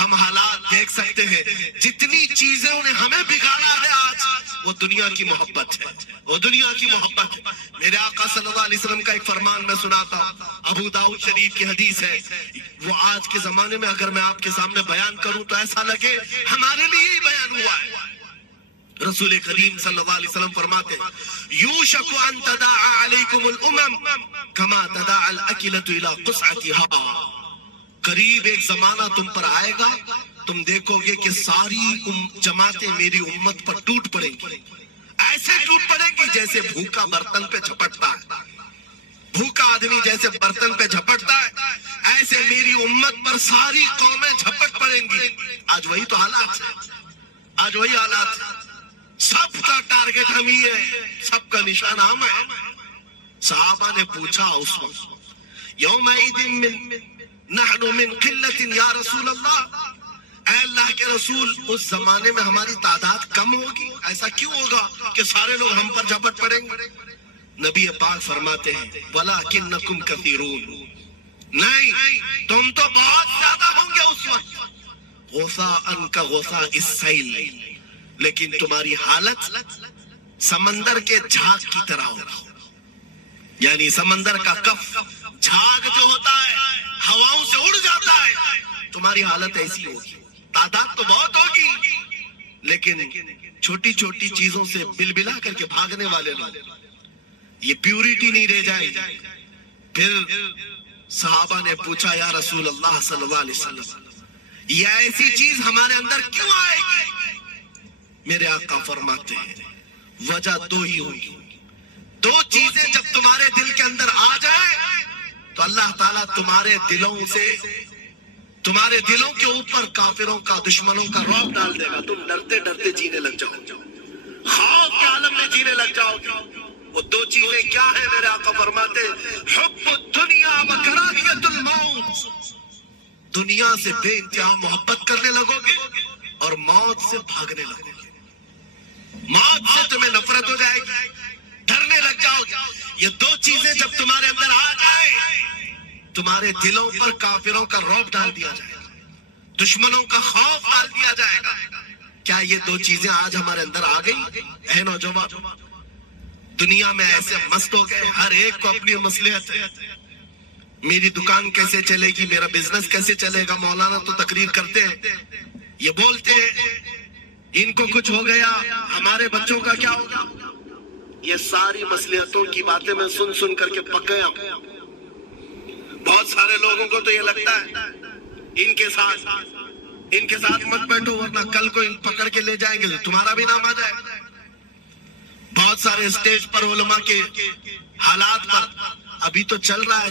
ہم حالات دیکھ سکتے ہیں، جتنی چیزیں انہیں ہمیں بگاڑا ہے آج وہ دنیا کی محبت ہے، وہ دنیا کی محبت ہے۔ میرے آقا صلی اللہ علیہ وسلم کا ایک فرمان میں سناتا ہوں، ابو داؤد شریف کی حدیث ہے، وہ آج کے زمانے میں اگر میں آپ کے سامنے بیان کروں تو ایسا لگے ہمارے لیے ہی بیان ہوا ہے۔ رسول کریم صلی اللہ علیہ وسلم فرماتے یوشک ان تداعى علیکم الامم کما تداعى الاکلۃ الی قصعتها، قریب ایک زمانہ تم پر آئے گا، تم دیکھو گے کہ ساری جماعتیں میری امت پر ٹوٹ پڑیں گی، ایسے ٹوٹ پڑیں گی جیسے بھوکا برتن پہ جھپٹتا ہے، بھوکا آدمی جیسے برتن پہ جھپٹتا ہے، ایسے میری امت پر ساری قومیں جھپٹ پڑیں گی۔ آج وہی تو حالات ہے، آج وہی حالات ہے، سب کا ٹارگٹ ہم ہی ہے، سب کا نشان ہم ہے۔ صحابہ نے پوچھا اس وقت یومئذ نحن من قلت یا رسول اللہ، اے اللہ کے رسول اس زمانے میں ہماری تعداد کم ہوگی، ایسا کیوں ہوگا کہ سارے لوگ ہم پر جھپٹ پڑیں گے؟ نبی پاک فرماتے ہیں وَلَكِنَّكُمْ كَثِيرُونَ، نہیں تم تو بہت زیادہ ہوں گے اس وقت، غثاءً كَغُثَاءِ السَّيْلِ، لیکن تمہاری حالت سمندر کے جھاگ کی طرح ہوگی، یعنی سمندر کا کف جھاگ جو ہوتا ہے ہواؤں سے اڑ جاتا ہے، تمہاری حالت ایسی ہوگی، تعداد تو بہت ہوگی لیکن چھوٹی چھوٹی چیزوں سے بلبلا کر کے بھاگنے والے لوگ، یہ پیورٹی نہیں رہ جائے گی۔ پھر صحابہ نے پوچھا یا رسول اللہ صلی اللہ علیہ وسلم یہ ایسی چیز ہمارے اندر کیوں آئے گی؟ میرے آقا فرماتے ہیں وجہ دو ہی ہوگی، دو چیزیں جب تمہارے دل کے اندر آ جائے تو اللہ تعالیٰ تمہارے دلوں کے اوپر کافروں کا، دشمنوں کا رعب ڈال دے گا، تم ڈرتے ڈرتے جینے لگ جاؤ گے، خوف کے عالم میں جینے لگ جاؤ گے۔ وہ دو چیزیں کیا ہیں؟ میرے آقا فرماتے حب الدنیا و کراہیت الموت، دنیا سے بے انتہا محبت کرنے لگو گے اور موت سے بھاگنے لگو گے، موت سے تمہیں نفرت ہو جائے گی، ڈرنے لگ جاؤ گے۔ یہ دو چیزیں جب تمہارے اندر آ جائے تمہارے دلوں پر کافروں کا رعب ڈال دیا جائے گا، دشمنوں کا خوف ڈال دیا جائے گا۔ کیا یہ دو چیزیں آج ہمارے اندر آ گئی؟ اے نوجوان، دنیا میں ایسے مست ہو گئے، ہر ایک کو اپنی مصلحت ہے، میری دکان کیسے چلے گی، میرا بزنس کیسے چلے گا۔ مولانا تو تقریر کرتے ہیں، یہ بولتے ہیں ان کو کچھ ہو گیا ہمارے بچوں کا کیا ہوگا، یہ ساری مصلحتوں کی باتیں میں سن سن کر کے پک گیا ہوں۔ بہت سارے لوگوں کو تو یہ لگتا ہے ان کے ساتھ مت بیٹھو ورنہ کل کو ان پکڑ کے لے جائیں گے تو تمہارا بھی نام آ جائے گا۔ بہت سارے اسٹیج پر علماء کے حالات پر ابھی تو چل رہا ہے،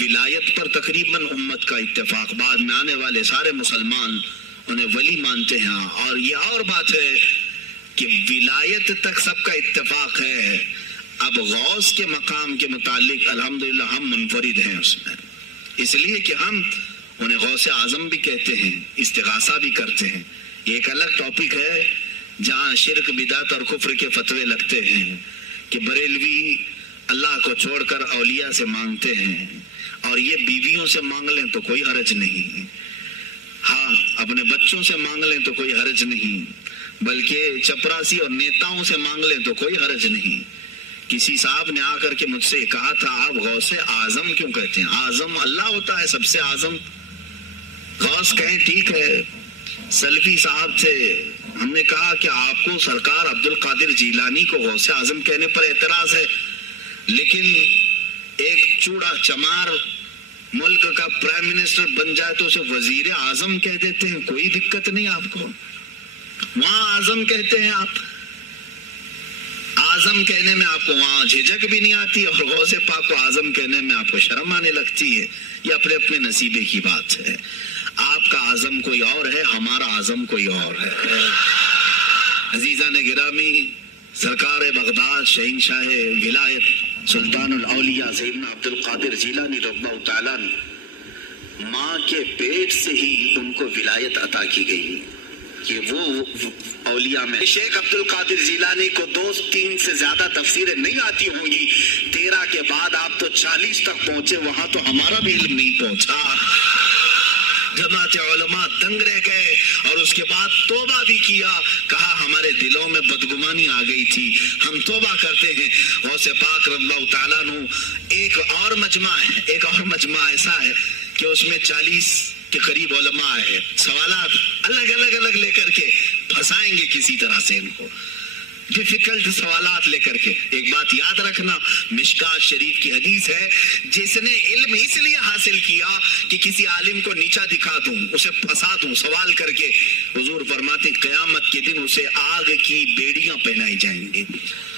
ولایت پر تقریباً امت کا اتفاق، بعد میں آنے والے سارے مسلمان انہیں ولی مانتے ہیں. اور یہ اور بات ہے کہ ولایت تک سب کا اتفاق ہے. اب غوث کے مقام کے متعلق الحمدللہ ہم منفرد ہیں اس میں، اس لیے کہ ہم انہیں غوث اعظم بھی کہتے ہیں، استغاثہ بھی کرتے ہیں. یہ ایک الگ ٹاپک ہے جہاں شرک، بدعت اور کفر کے فتوے لگتے ہیں کہ بریلوی اللہ کو چھوڑ کر اولیاء سے مانگتے ہیں، اور یہ بیویوں سے مانگ لیں تو کوئی حرج نہیں، ہاں اپنے بچوں سے مانگ لیں تو کوئی حرج نہیں، بلکہ چپراسی اور نیتاؤں سے مانگ لیں تو کوئی حرج نہیں. کسی صاحب نے آ کر کے مجھ سے کہا تھا آپ غوث اعظم کیوں کہتے ہیں؟ اعظم اللہ ہوتا ہے، سب سے اعظم. غوث کہیں ٹھیک ہے. سلفی صاحب تھے، ہم نے کہا کہ آپ کو سرکار عبد القادر جیلانی کو غوث اعظم کہنے پر اعتراض ہے، لیکن ایک چوڑا چمار ملک کا پرائم منسٹر بن جائے تو اسے وزیر اعظم کہہ دیتے ہیں، کوئی دقت نہیں آپ کو. وہاں اعظم کہتے ہیں آپ، اعظم کہنے میں آپ کو وہاں جھجک بھی نہیں آتی، اور غوث پاک کو اعظم کہنے میں آپ کو شرم آنے لگتی ہے. یہ اپنے اپنے نصیبے کی بات ہے. آپ کا اعظم کوئی اور ہے، ہمارا اعظم کوئی اور ہے. عزیزان گرامی، سرکار بغداد شہنشاہ ولایت سلطان الاولیاء سیدنا عبد القادر جیلانی رضی اللہ تعالیٰ ماں کے پیٹ سے ہی ان کو ولایت عطا کی گئی کہ وہ اولیاء میں. شیخ عبد القادر جیلانی کو 2-3 سے زیادہ تفسیریں نہیں آتی ہوں گی. 13 کے بعد آپ تو 40 تک پہنچے، وہاں تو ہمارا بھی علم نہیں پہنچا. جماعت علماء دنگ رہ گئے، اور اس کے بعد توبہ بھی کیا، کہا ہمارے دلوں میں بدگمانی آ گئی تھی، ہم توبہ کرتے ہیں. غوث پاک رضی اللہ تعالیٰ عنہ ایک اور مجمع ایسا ہے کہ اس میں 40 کے قریب علماء ہے. سوالات الگ لے کر کے پھنسائیں گے کسی طرح سے ان کو، ڈیفیکلٹ سوالات لے کر کے. ایک بات یاد رکھنا، مشکات شریف کی حدیث ہے، جس نے علم اس لیے حاصل کیا کہ کسی عالم کو نیچا دکھا دوں، اسے پھنسا دوں سوال کر کے، حضور فرماتے قیامت کے دن اسے آگ کی بیڑیاں پہنائی جائیں گے،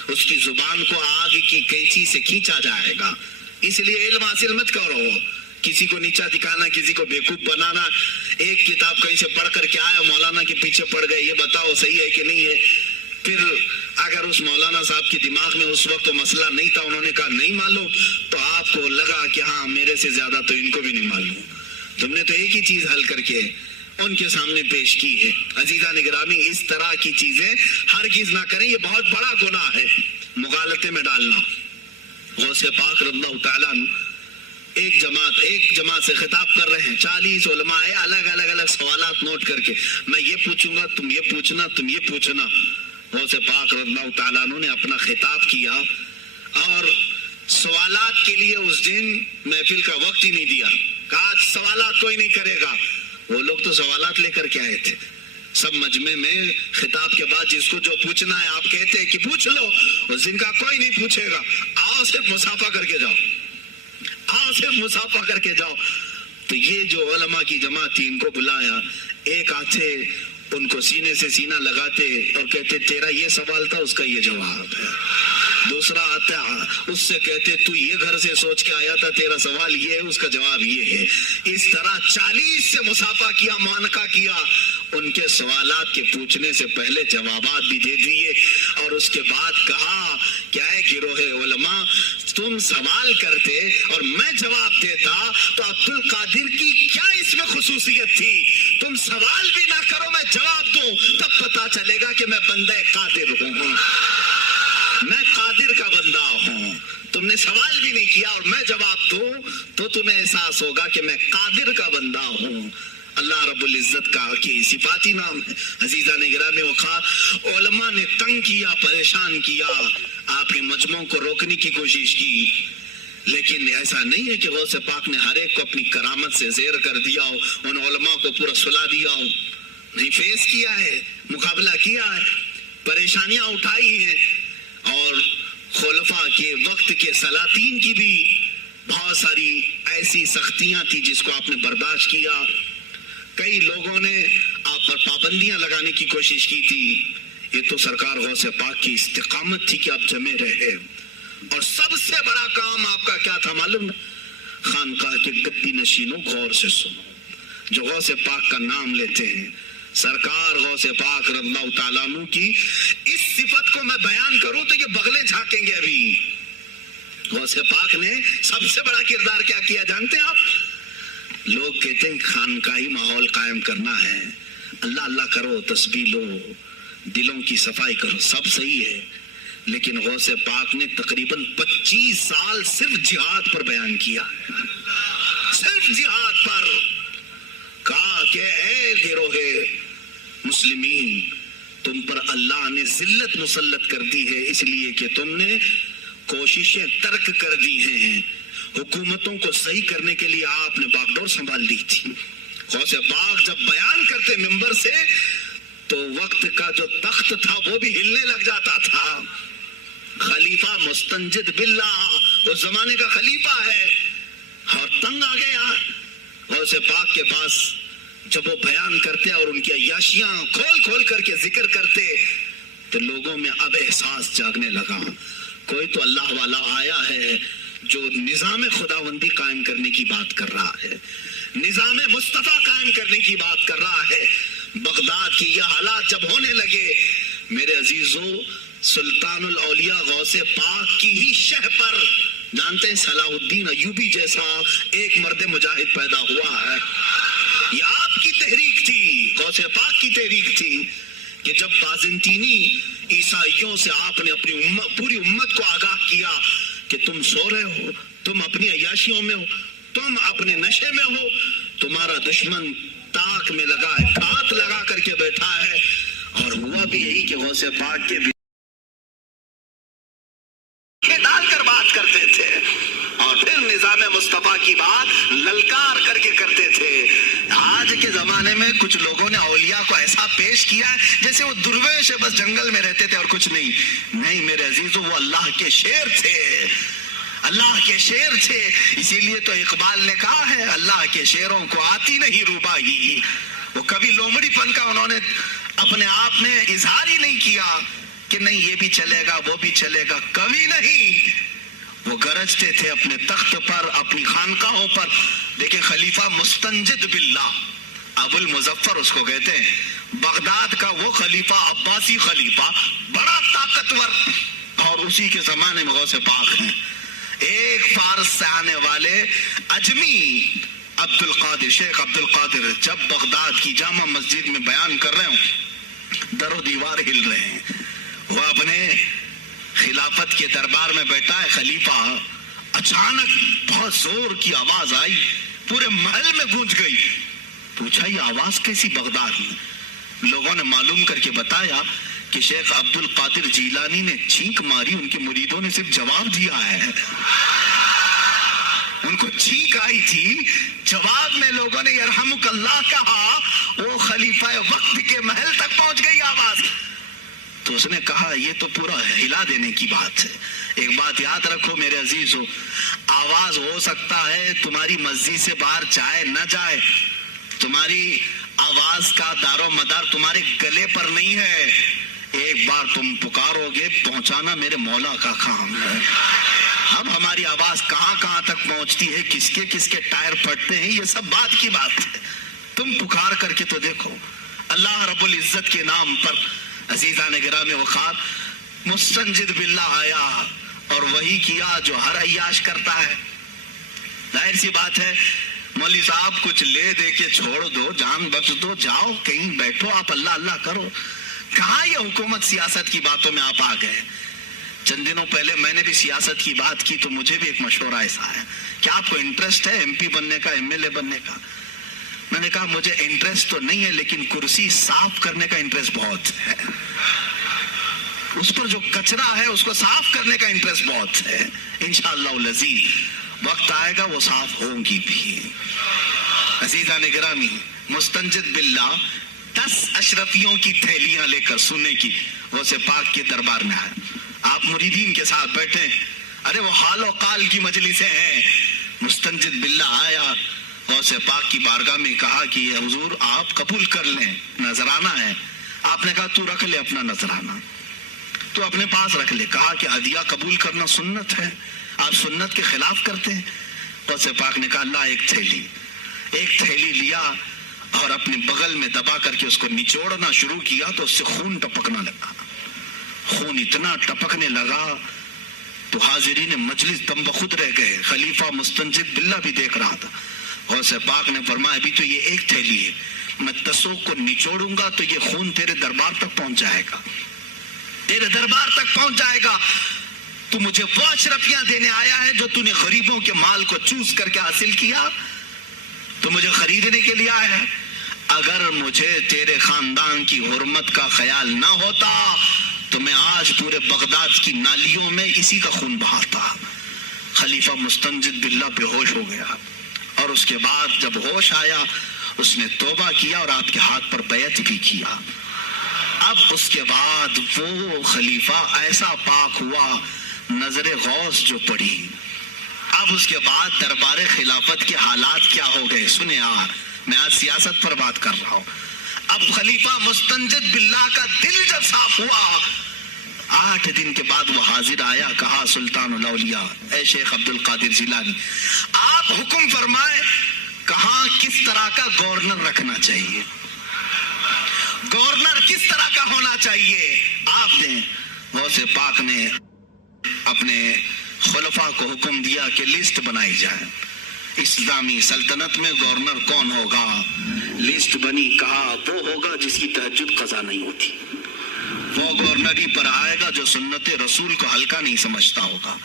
اس کی زبان کو آگ کی کینچی سے کھینچا جائے گا. اس لیے علم حاصل مت کرو، کسی کو نیچا دکھانا، کسی کو بیوقوف بنانا. ایک کتاب کہیں سے پڑھ کر کے آیا، مولانا کے پیچھے پڑ گئے، یہ بتاؤ صحیح ہے کہ نہیں ہے. پھر اگر اس مولانا صاحب کے دماغ میں اس وقت مسئلہ نہیں تھا، انہوں نے کہا نہیں معلوم، تو آپ کو لگا کہ ہاں میرے سے زیادہ تو ان کو بھی نہیں معلوم. تم نے تو ایک ہی چیز حل کر کے ان کے سامنے پیش کی ہے. عزیزان گرامی، اس طرح کی چیزیں ہرگز نہ کریں، یہ بہت بڑا گناہ ہے مغالطے میں ڈالنا. غوث پاک رضی اللہ تعالیٰ ایک جماعت سے خطاب کر رہے ہیں، 40 علماء ہے، الگ سوالات نوٹ کر کے، میں یہ پوچھوں گا، تم یہ پوچھنا، تم یہ پوچھنا. غوث پاک رضی اللہ تعالیٰ عنہ نے اپنا خطاب کیا، اور سوالات کے لیے اس دن محفل کا وقت ہی نہیں دیا، کہا سوالات کوئی نہیں کرے گا. وہ لوگ تو سوالات لے کر کے آئے تھے. سب مجمع میں خطاب کے بعد جس کو جو پوچھنا ہے آپ کہتے ہیں کہ پوچھ لو، اس دن کا کوئی نہیں پوچھے گا، آؤ صرف مسافہ کر کے جاؤ، آؤ صرف مسافہ کر کے جاؤ. تو یہ جو علماء کی جماعت تھی، ان کو بلایا، ایک آتے ان کو سینے سے سینہ لگاتے اور کہتے تیرا یہ سوال تھا، اس کا یہ جواب ہے. دوسرا آتا، اس سے کہتے تو یہ گھر سے سوچ کے آیا تھا، تیرا سوال یہ ہے، اس کا جواب یہ ہے. اس طرح 40 سے مسافہ کیا، معانقہ کیا. ان کے سوالات کے پوچھنے سے پہلے جوابات بھی دے دیے، اور اس کے بعد کہا کیا ہے گروہ علماء، تم سوال کرتے اور میں جواب دیتا تو عبد القادر کی کیا اس میں خصوصیت تھی؟ تم سوال بھی نہ کرو، میں جواب دوں، تب پتا چلے گا کہ میں بندہ قادر ہوں، میں قادر کا بندہ ہوں. تم نے سوال بھی نہیں کیا اور میں جواب دوں تو تمہیں احساس ہوگا کہ میں قادر کا بندہ ہوں. اللہ رب العزت کا کی صفاتی نام ہے. عزیزان گرامی وقار، علماء نے تنگ کیا، پریشان کیا، آپ کے مجموعوں کو روکنے کی کوشش کی، لیکن ایسا نہیں ہے کہ غوث پاک نے ہر ایک کو اپنی کرامت سے زیر کر دیا ہو، ان علماء کو پورا سلا دیا ہو. نہیں، فیس کیا ہے، مقابلہ کیا ہے، پریشانیاں اٹھائی ہیں، اور خلفاء کے وقت کے سلاطین کی بھی بہت ساری ایسی سختیاں تھی جس کو آپ نے برداشت کیا. کئی لوگوں نے آپ پر پابندیاں لگانے کی کوشش کی تھی. یہ تو سرکار غوث پاک کی استقامت تھی کہ آپ جمے رہے. اور سب سے بڑا کام آپ کا کیا تھا معلوم؟ خانقاہ کے گدی نشینوں غور سے سنو، جو غوث پاک کا نام لیتے ہیں، سرکار غوث پاک رضی اللہ تعالیٰ عنہ کی اس صفت کو میں بیان کروں تو یہ بغلیں جھانکیں گے. ابھی غوث پاک نے سب سے بڑا کردار کیا کیا جانتے ہیں آپ؟ لوگ کہتے ہیں خانقاہی ماحول قائم کرنا ہے، اللہ اللہ کرو، تسبیح لو، دلوں کی صفائی کرو، سب صحیح ہے، لیکن غوث پاک نے تقریباً 25 سال صرف جہاد پر بیان کیا، صرف جہاد پر. کہا کہ اے گروہ مسلمین، تم پر اللہ نے ذلت مسلط کر دی ہے اس لیے کہ تم نے کوششیں ترک کر دی ہیں. حکومتوں کو صحیح کرنے کے لیے آپ نے باغ ڈور سنبھال لی تھی. غوث پاک جب بیان کرتے منبر سے تو وقت کا جو تخت تھا وہ بھی ہلنے لگ جاتا تھا. خلیفہ مستنجد باللہ، اس زمانے کا خلیفہ ہے، اور تنگ آ گیا غوث پاک کے پاس. جب وہ بیان کرتے اور ان کی عیاشیاں کھول کھول کر کے ذکر کرتے تو لوگوں میں اب احساس جاگنے لگا، کوئی تو اللہ والا آیا ہے جو نظام خداوندی قائم کرنے کی بات کر رہا ہے، نظام مصطفیٰ قائم کرنے کی بات کر رہا ہے. بغداد کی یہ حالات جب ہونے لگے میرے عزیزوں، سلطان الاولیاء غوث پاک کی ہی شہ پر جانتے ہیں صلاح الدین ایوبی جیسا ایک مرد مجاہد پیدا ہوا ہے. یہ آپ کی تحریک تھی، غوث پاک کی تحریک تھی کہ جب بازنطینی عیسائیوں سے آپ نے اپنی پوری امت کو آگاہ کیا کہ تم سو رہے ہو، تم اپنی عیاشیوں میں ہو، تم اپنے نشے میں ہو، تمہارا دشمن تاک میں لگا ہے، ہاتھ لگا کر کے بیٹھا ہے. اور ہوا بھی یہی کہ غوث پاک کے ڈال کر بات کرتے تھے اور پھر نظام مصطفیٰ کی بات للکار کر کے کرتے تھے. آج کے زمانے میں کچھ لوگوں نے اولیاء کو ایسا پیش کیا ہے جیسے وہ درویش بس جنگل میں رہتے تھے اور کچھ نہیں. نہیں میرے عزیزوں، وہ اللہ کے شیر تھے، اللہ کے شیر تھے. اسی لیے تو اقبال نے کہا ہے اللہ کے شیروں کو آتی نہیں روبائی. وہ کبھی لومڑی پن کا انہوں نے اپنے آپ میں اظہار ہی نہیں کیا کہ نہیں یہ بھی چلے گا وہ بھی چلے گا، کبھی نہیں. وہ گرجتے تھے اپنے تخت پر، اپنی خانقاہوں پر. دیکھیں خلیفہ مستنجد باللہ، ابو المظفر اس کو کہتے ہیں، بغداد کا وہ خلیفہ، عباسی خلیفہ، بڑا طاقتور، اور اسی کے زمانے میں غوث پاک ہیں. ایک فارس سے آنے والے اجمی عبد القادر، شیخ عبد القادر، جب بغداد کی جامع مسجد میں بیان کر رہے ہوں، در و دیوار ہل رہے ہیں. وہ اپنے خلافت کے دربار میں بیٹھا ہے خلیفہ، اچانک بہت زور کی آواز آئی، پورے محل میں گونج گئی. پوچھا یہ آواز کیسی بغداد میں؟ لوگوں نے معلوم کر کے بتایا کہ شیخ عبد القادر جیلانی نے چھینک ماری، ان کے مریدوں نے صرف جواب دیا ہے. ان کو چھینک آئی تھی، جواب میں لوگوں نے یرحمک اللہ کہا، وہ خلیفہ وقت کے محل تک پہنچ گئی آواز. تو اس نے کہا یہ تو پورا ہلا دینے کی بات ہے. ایک بات یاد رکھو میرے عزیزو، آواز ہو سکتا ہے تمہاری مسجد سے باہر جائے نہ جائے، تمہاری آواز کا دار و مدار تمہارے گلے پر نہیں ہے. ایک بار تم پکارو گے، پہنچانا میرے مولا کا کام ہے. اب ہماری آواز کہاں کہاں تک پہنچتی ہے، کس کے ٹائر پھٹتے ہیں، یہ سب بات کی بات ہے. تم پکار کر کے تو دیکھو. اللہ رب العزت کے نام پر عزیزان گرامی وقار مستنجد باللہ آیا اور وہی کیا جو ہر عیاش کرتا ہے. ظاہر سی بات ہے مولوی صاحب کچھ لے دے کے چھوڑ دو، جان بخش دو، جاؤ کہیں بیٹھو، آپ اللہ اللہ کرو. کہاں یہ حکومت سیاست کی باتوں میں آپ آ گئے؟ چند دنوں پہلے میں نے بھی سیاست کی بات کی تو مجھے بھی ایک مشورہ ایسا ہے کہ آپ کو انٹرسٹ ہے ایم پی بننے کا، ایم ایل اے بننے کا؟ میں نے کہا مجھے انٹرسٹ تو نہیں ہے لیکن کرسی صاف کرنے کا انٹرسٹ بہت ہے. اس پر جو کچرا ہے اس کو صاف کرنے کا انٹرسٹ بہت ہے. انشاءاللہ العزیز وقت آئے گا وہ صاف ہوں گی بھی. عزیزان گرامی مستنجد باللہ 10 اشرفیوں کی تھیلیاں لے کر سننے کی غوث پاک کے دربار میں آئے. آپ مریدین کے ساتھ بیٹھے، ارے وہ حال و قال کی مجلسیں ہیں. مستنجد باللہ آیا غوث پاک کی بارگاہ میں، کہا کہ یہ حضور آپ قبول کر لیں، نذرانہ ہے. آپ نے کہا تو رکھ لے اپنا نذرانہ. تو اپنے پاس رکھ لے. کہا کہ ہدیہ قبول کرنا سنت ہے, آپ سنت کے خلاف کرتے ہیں. غوث پاک نے کہا اللہ ایک تھیلی لیا اور اپنے بغل میں دبا کر کے اس کو نچوڑنا شروع کیا تو اس سے خون ٹپکنا لگا. خون اتنا ٹپکنے لگا تو حاضرین مجلس دم بخود رہ گئے. خلیفہ مستنجد باللہ بھی دیکھ رہا تھا. غوث پاک نے فرمایا ابھی تو یہ ایک تھیلی ہے, میں 10 کو نچوڑوں گا تو یہ خون تیرے دربار تک پہنچ جائے گا, تیرے دربار تک پہنچ جائے گا. تو مجھے وہ اشرفیاں دینے آیا ہے جو تو نے غریبوں کے مال کو چوس کر کے حاصل کیا, تو مجھے خریدنے کے لیے آیا ہے. اگر مجھے تیرے خاندان کی حرمت کا خیال نہ ہوتا تو میں آج پورے بغداد کی نالیوں میں اسی کا خون بہاتا. خلیفہ مستنجد باللہ بے ہوش ہو گیا, اور اس کے بعد جب ہوش آیا اس نے توبہ کیا اور آپ کے ہاتھ پر بیعت بھی کیا. اب اس کے بعد وہ خلیفہ ایسا پاک ہوا, نظر غوث جو پڑی. اب اس کے بعد دربار خلافت کے حالات کیا ہو گئے سنیں. میں آج سیاست پر بات کر رہا ہوں. اب خلیفہ مستنجد باللہ کا دل جب صاف ہوا, 8 دن کے بعد وہ حاضر آیا. کہا سلطان الاولیاء اے شیخ عبد القادر جیلانی, آپ حکم فرمائے کہاں کس طرح کا گورنر رکھنا چاہیے, گورنر کس طرح کا ہونا چاہیے. آپ نے غوث پاک نے اپنے خلفاء کو حکم دیا کہ لسٹ بنائی جائے, اسلامی سلطنت میں گورنر کون ہوگا. لسٹ بنی. کہا وہ ہوگا جس کی تہجد قضا نہیں ہوتی, وہ گورنری پر آئے گا جو سنت رسول کو ہلکا نہیں سمجھتا ہوگا,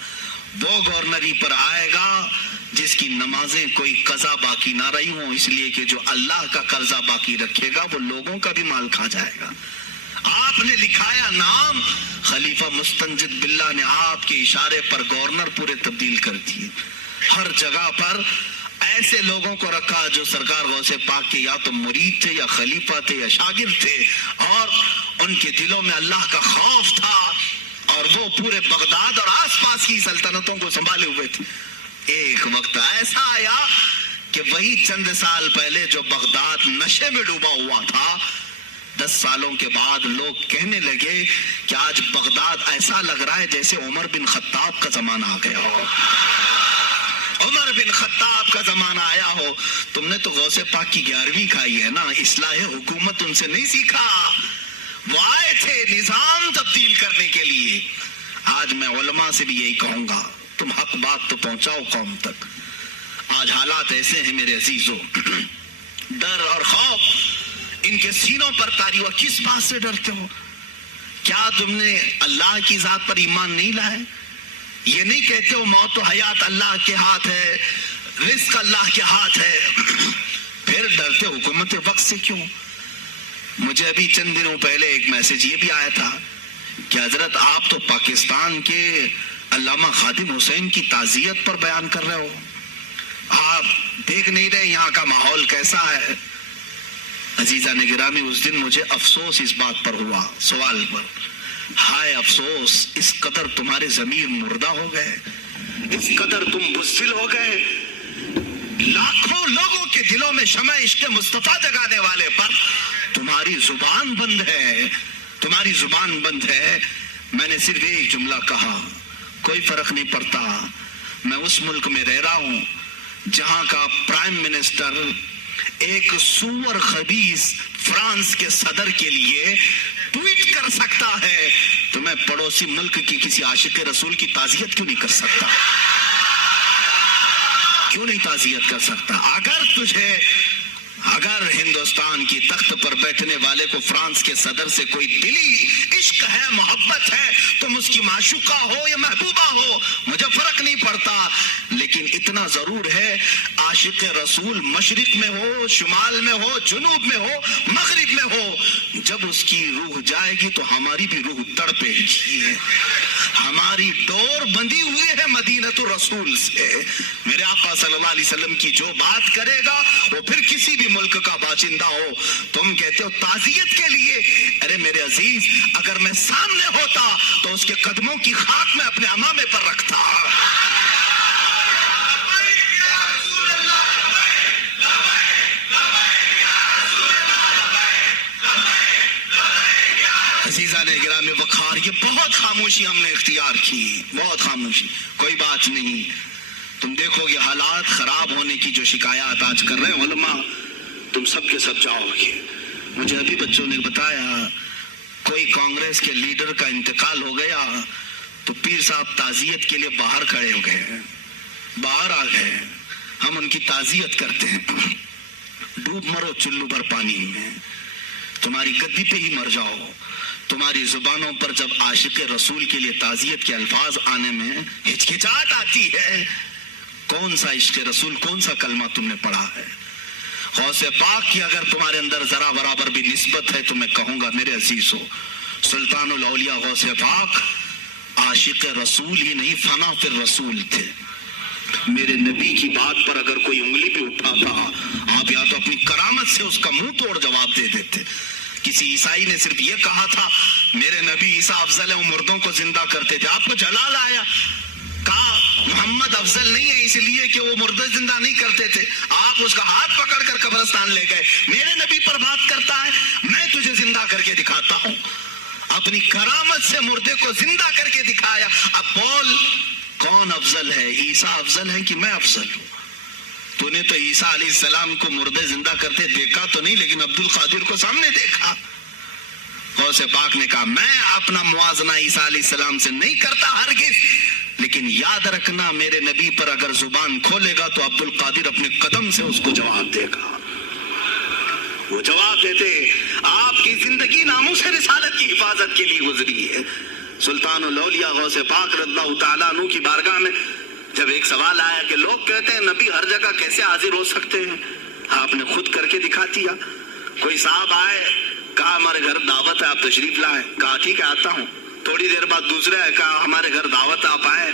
وہ گورنری پر آئے گا جس کی نمازیں کوئی قضا باقی نہ رہی ہوں, اس لیے کہ جو اللہ کا قرضہ باقی رکھے گا وہ لوگوں کا بھی مال کھا جائے گا. آپ نے لکھایا نام, خلیفہ مستنجد باللہ نے آپ کے اشارے پر گورنر پورے تبدیل کر دیے. ہر جگہ پر ایسے لوگوں کو رکھا جو سرکار غوث پاک کے یا تو مرید تھے یا خلیفہ تھے یا شاگرد تھے, اور ان کے دلوں میں اللہ کا خوف تھا, اور وہ پورے بغداد اور آس پاس کی سلطنتوں کو سنبھالے ہوئے تھے. ایک وقت ایسا آیا کہ وہی چند سال پہلے جو بغداد نشے میں ڈوبا ہوا تھا, 10 سالوں کے بعد لوگ کہنے لگے کہ آج بغداد ایسا لگ رہا ہے جیسے عمر بن خطاب کا زمانہ آ گیا ہو, عمر بن خطاب کا زمانہ آیا ہو. تم نے تو غوث پاک کی 11ویں کھائی ہے نا, اصلاح حکومت ان سے نہیں سیکھا. وہ آئے تھے نظام تبدیل کرنے کے لیے. آج میں علماء سے بھی یہی کہوں گا, تم حق بات تو پہنچاؤ قوم تک. آج حالات ایسے ہیں میرے عزیزوں, ڈر اور خوف ان کے سینوں پر طاری ہوا. کس بات سے ڈرتے ہو؟ کیا تم نے اللہ کی ذات پر ایمان نہیں لائے؟ یہ نہیں کہتے ہو موت و حیات اللہ کے ہاتھ ہے, رزق اللہ کے ہاتھ ہے, پھر ڈرتے حکومت وقت سے کیوں؟ مجھے ابھی چند دنوں پہلے ایک میسج یہ بھی آیا تھا کہ حضرت آپ تو پاکستان کے علامہ خادم حسین کی تعزیت پر بیان کر رہے ہو, آپ دیکھ نہیں رہے یہاں کا ماحول کیسا ہے. عزیزان گرامی, اس دن مجھے افسوس اس بات پر ہوا, سوال پر, ہائے افسوس, اس قدر تمہارے ضمیر مردہ ہو گئے, اس قدر تم بزدل ہو گئے. لاکھوں لوگوں کے دلوں میں شمع عشق مصطفیٰ جگانے والے پر تمہاری زبان بند ہے, تمہاری زبان بند ہے. میں نے صرف ایک جملہ کہا, کوئی فرق نہیں پڑتا, میں اس ملک میں رہ رہا ہوں جہاں کا پرائم منسٹر ایک سور خبیث فرانس کے صدر کے لیے ٹویٹ کر سکتا ہے, تو میں پڑوسی ملک کی کسی عاشق رسول کی تعزیت کیوں نہیں کر سکتا؟ کیوں نہیں تعزیت کر سکتا؟ اگر ہندوستان کی تخت پر بیٹھنے والے کو فرانس کے صدر سے کوئی دلی عشق ہے, محبت ہے, تم اس کی معشوقہ ہو یا محبوبہ ہو, مجھے فرق نہیں پڑتا, لیکن اتنا ضرور ہے عاشق رسول مشرق میں ہو, شمال میں ہو, جنوب میں ہو, مغرب میں ہو, جب اس کی روح جائے گی تو ہماری بھی روح تڑپے گی. ہماری ڈور بندھی ہوئی ہے مدینۃ الرسول سے. میرے آقا صلی اللہ علیہ وسلم کی جو بات کرے گا وہ پھر کسی بھی ملک کا باشندہ ہو. تم کہتے ہو تعزیت کے لیے, ارے میرے عزیز, اگر میں سامنے ہوتا تو اس کے قدموں کی خاک میں اپنے امامے پر رکھتا. عزیزان گرامی, بخار، یہ بہت خاموشی ہم نے اختیار کی، بہت خاموشی، کوئی بات نہیں. تم دیکھو گے حالات خراب ہونے کی جو شکایات آج کر رہے ہیں علماء، تم سب کے سب جاؤ گے. مجھے ابھی بچوں نے بتایا کوئی کانگریس کے لیڈر کا انتقال ہو گیا تو پیر صاحب تعزیت کے لیے باہر کھڑے ہو گئے، باہر آ گئے. ہم ان کی تعزیت کرتے ہیں. ڈوب مرو چلو بھر پانی میں، تمہاری گدی پہ ہی مر جاؤ. تمہاری زبانوں پر جب عاشق رسول کے لیے تعزیت کے الفاظ آنے میں ہچکچاہٹ آتی ہے، کون سا عشق رسول، کون سا کلمہ تم نے پڑھا ہے؟ غوث پاک کی اگر تمہارے اندر ذرا برابر بھی نسبت ہے تو میں کہوں گا میرے عزیزو، سلطان الاولیاء غوث پاک عاشق رسول ہی نہیں، فنا فی الرسول تھے. میرے نبی کی بات پر اگر کوئی انگلی بھی اٹھاتا، آپ یا تو اپنی کرامت سے اس کا منہ توڑ جواب دے دیتے. کسی عیسائی نے صرف یہ کہا تھا میرے نبی عیسیٰ افضل ہے، وہ مردوں کو زندہ کرتے تھے. آپ کو جلال آیا، کہا محمد افضل نہیں ہے اس لیے کہ وہ مردے زندہ نہیں کرتے تھے. آپ اس کا ہاتھ پکڑ کر قبرستان لے گئے. میرے نبی پر بات کرتا ہے، میں تجھے زندہ کر کے دکھاتا ہوں. اپنی کرامت سے مردے کو زندہ کر کے دکھایا. اب بول کون افضل ہے، عیسیٰ افضل ہے کہ میں افضل ہوں؟ تو نے تو عیسیٰ علیہ السلام کو مردے زندہ کرتے دیکھا تو نہیں، لیکن عبد القادر کو سامنے دیکھا. غوث پاک نے کہا میں اپنا موازنہ عیسیٰ علیہ السلام سے نہیں کرتا ہرگز، لیکن یاد رکھنا میرے نبی پر اگر زبان کھولے گا تو عبد القادر اپنے قدم سے اس کو جواب دے گا. وہ جواب دیتے. آپ کی زندگی ناموس رسالت کی حفاظت کے لیے گزری ہے. سلطان الاولیاء غوث پاک رضی اللہ تعالیٰ عنہ کی بارگاہ میں جب ایک سوال آیا کہ لوگ کہتے ہیں نبی ہر جگہ کیسے حاضر ہو سکتے ہیں، آپ نے خود کر کے دکھا دیا. کوئی صاحب آئے، کہا ہمارے گھر دعوت ہے آپ تشریف لائیں، کہا ٹھیک ہے آتا ہوں. تھوڑی دیر بعد دوسرے آئے، کہا ہمارے گھر دعوت ہے آپ آئے،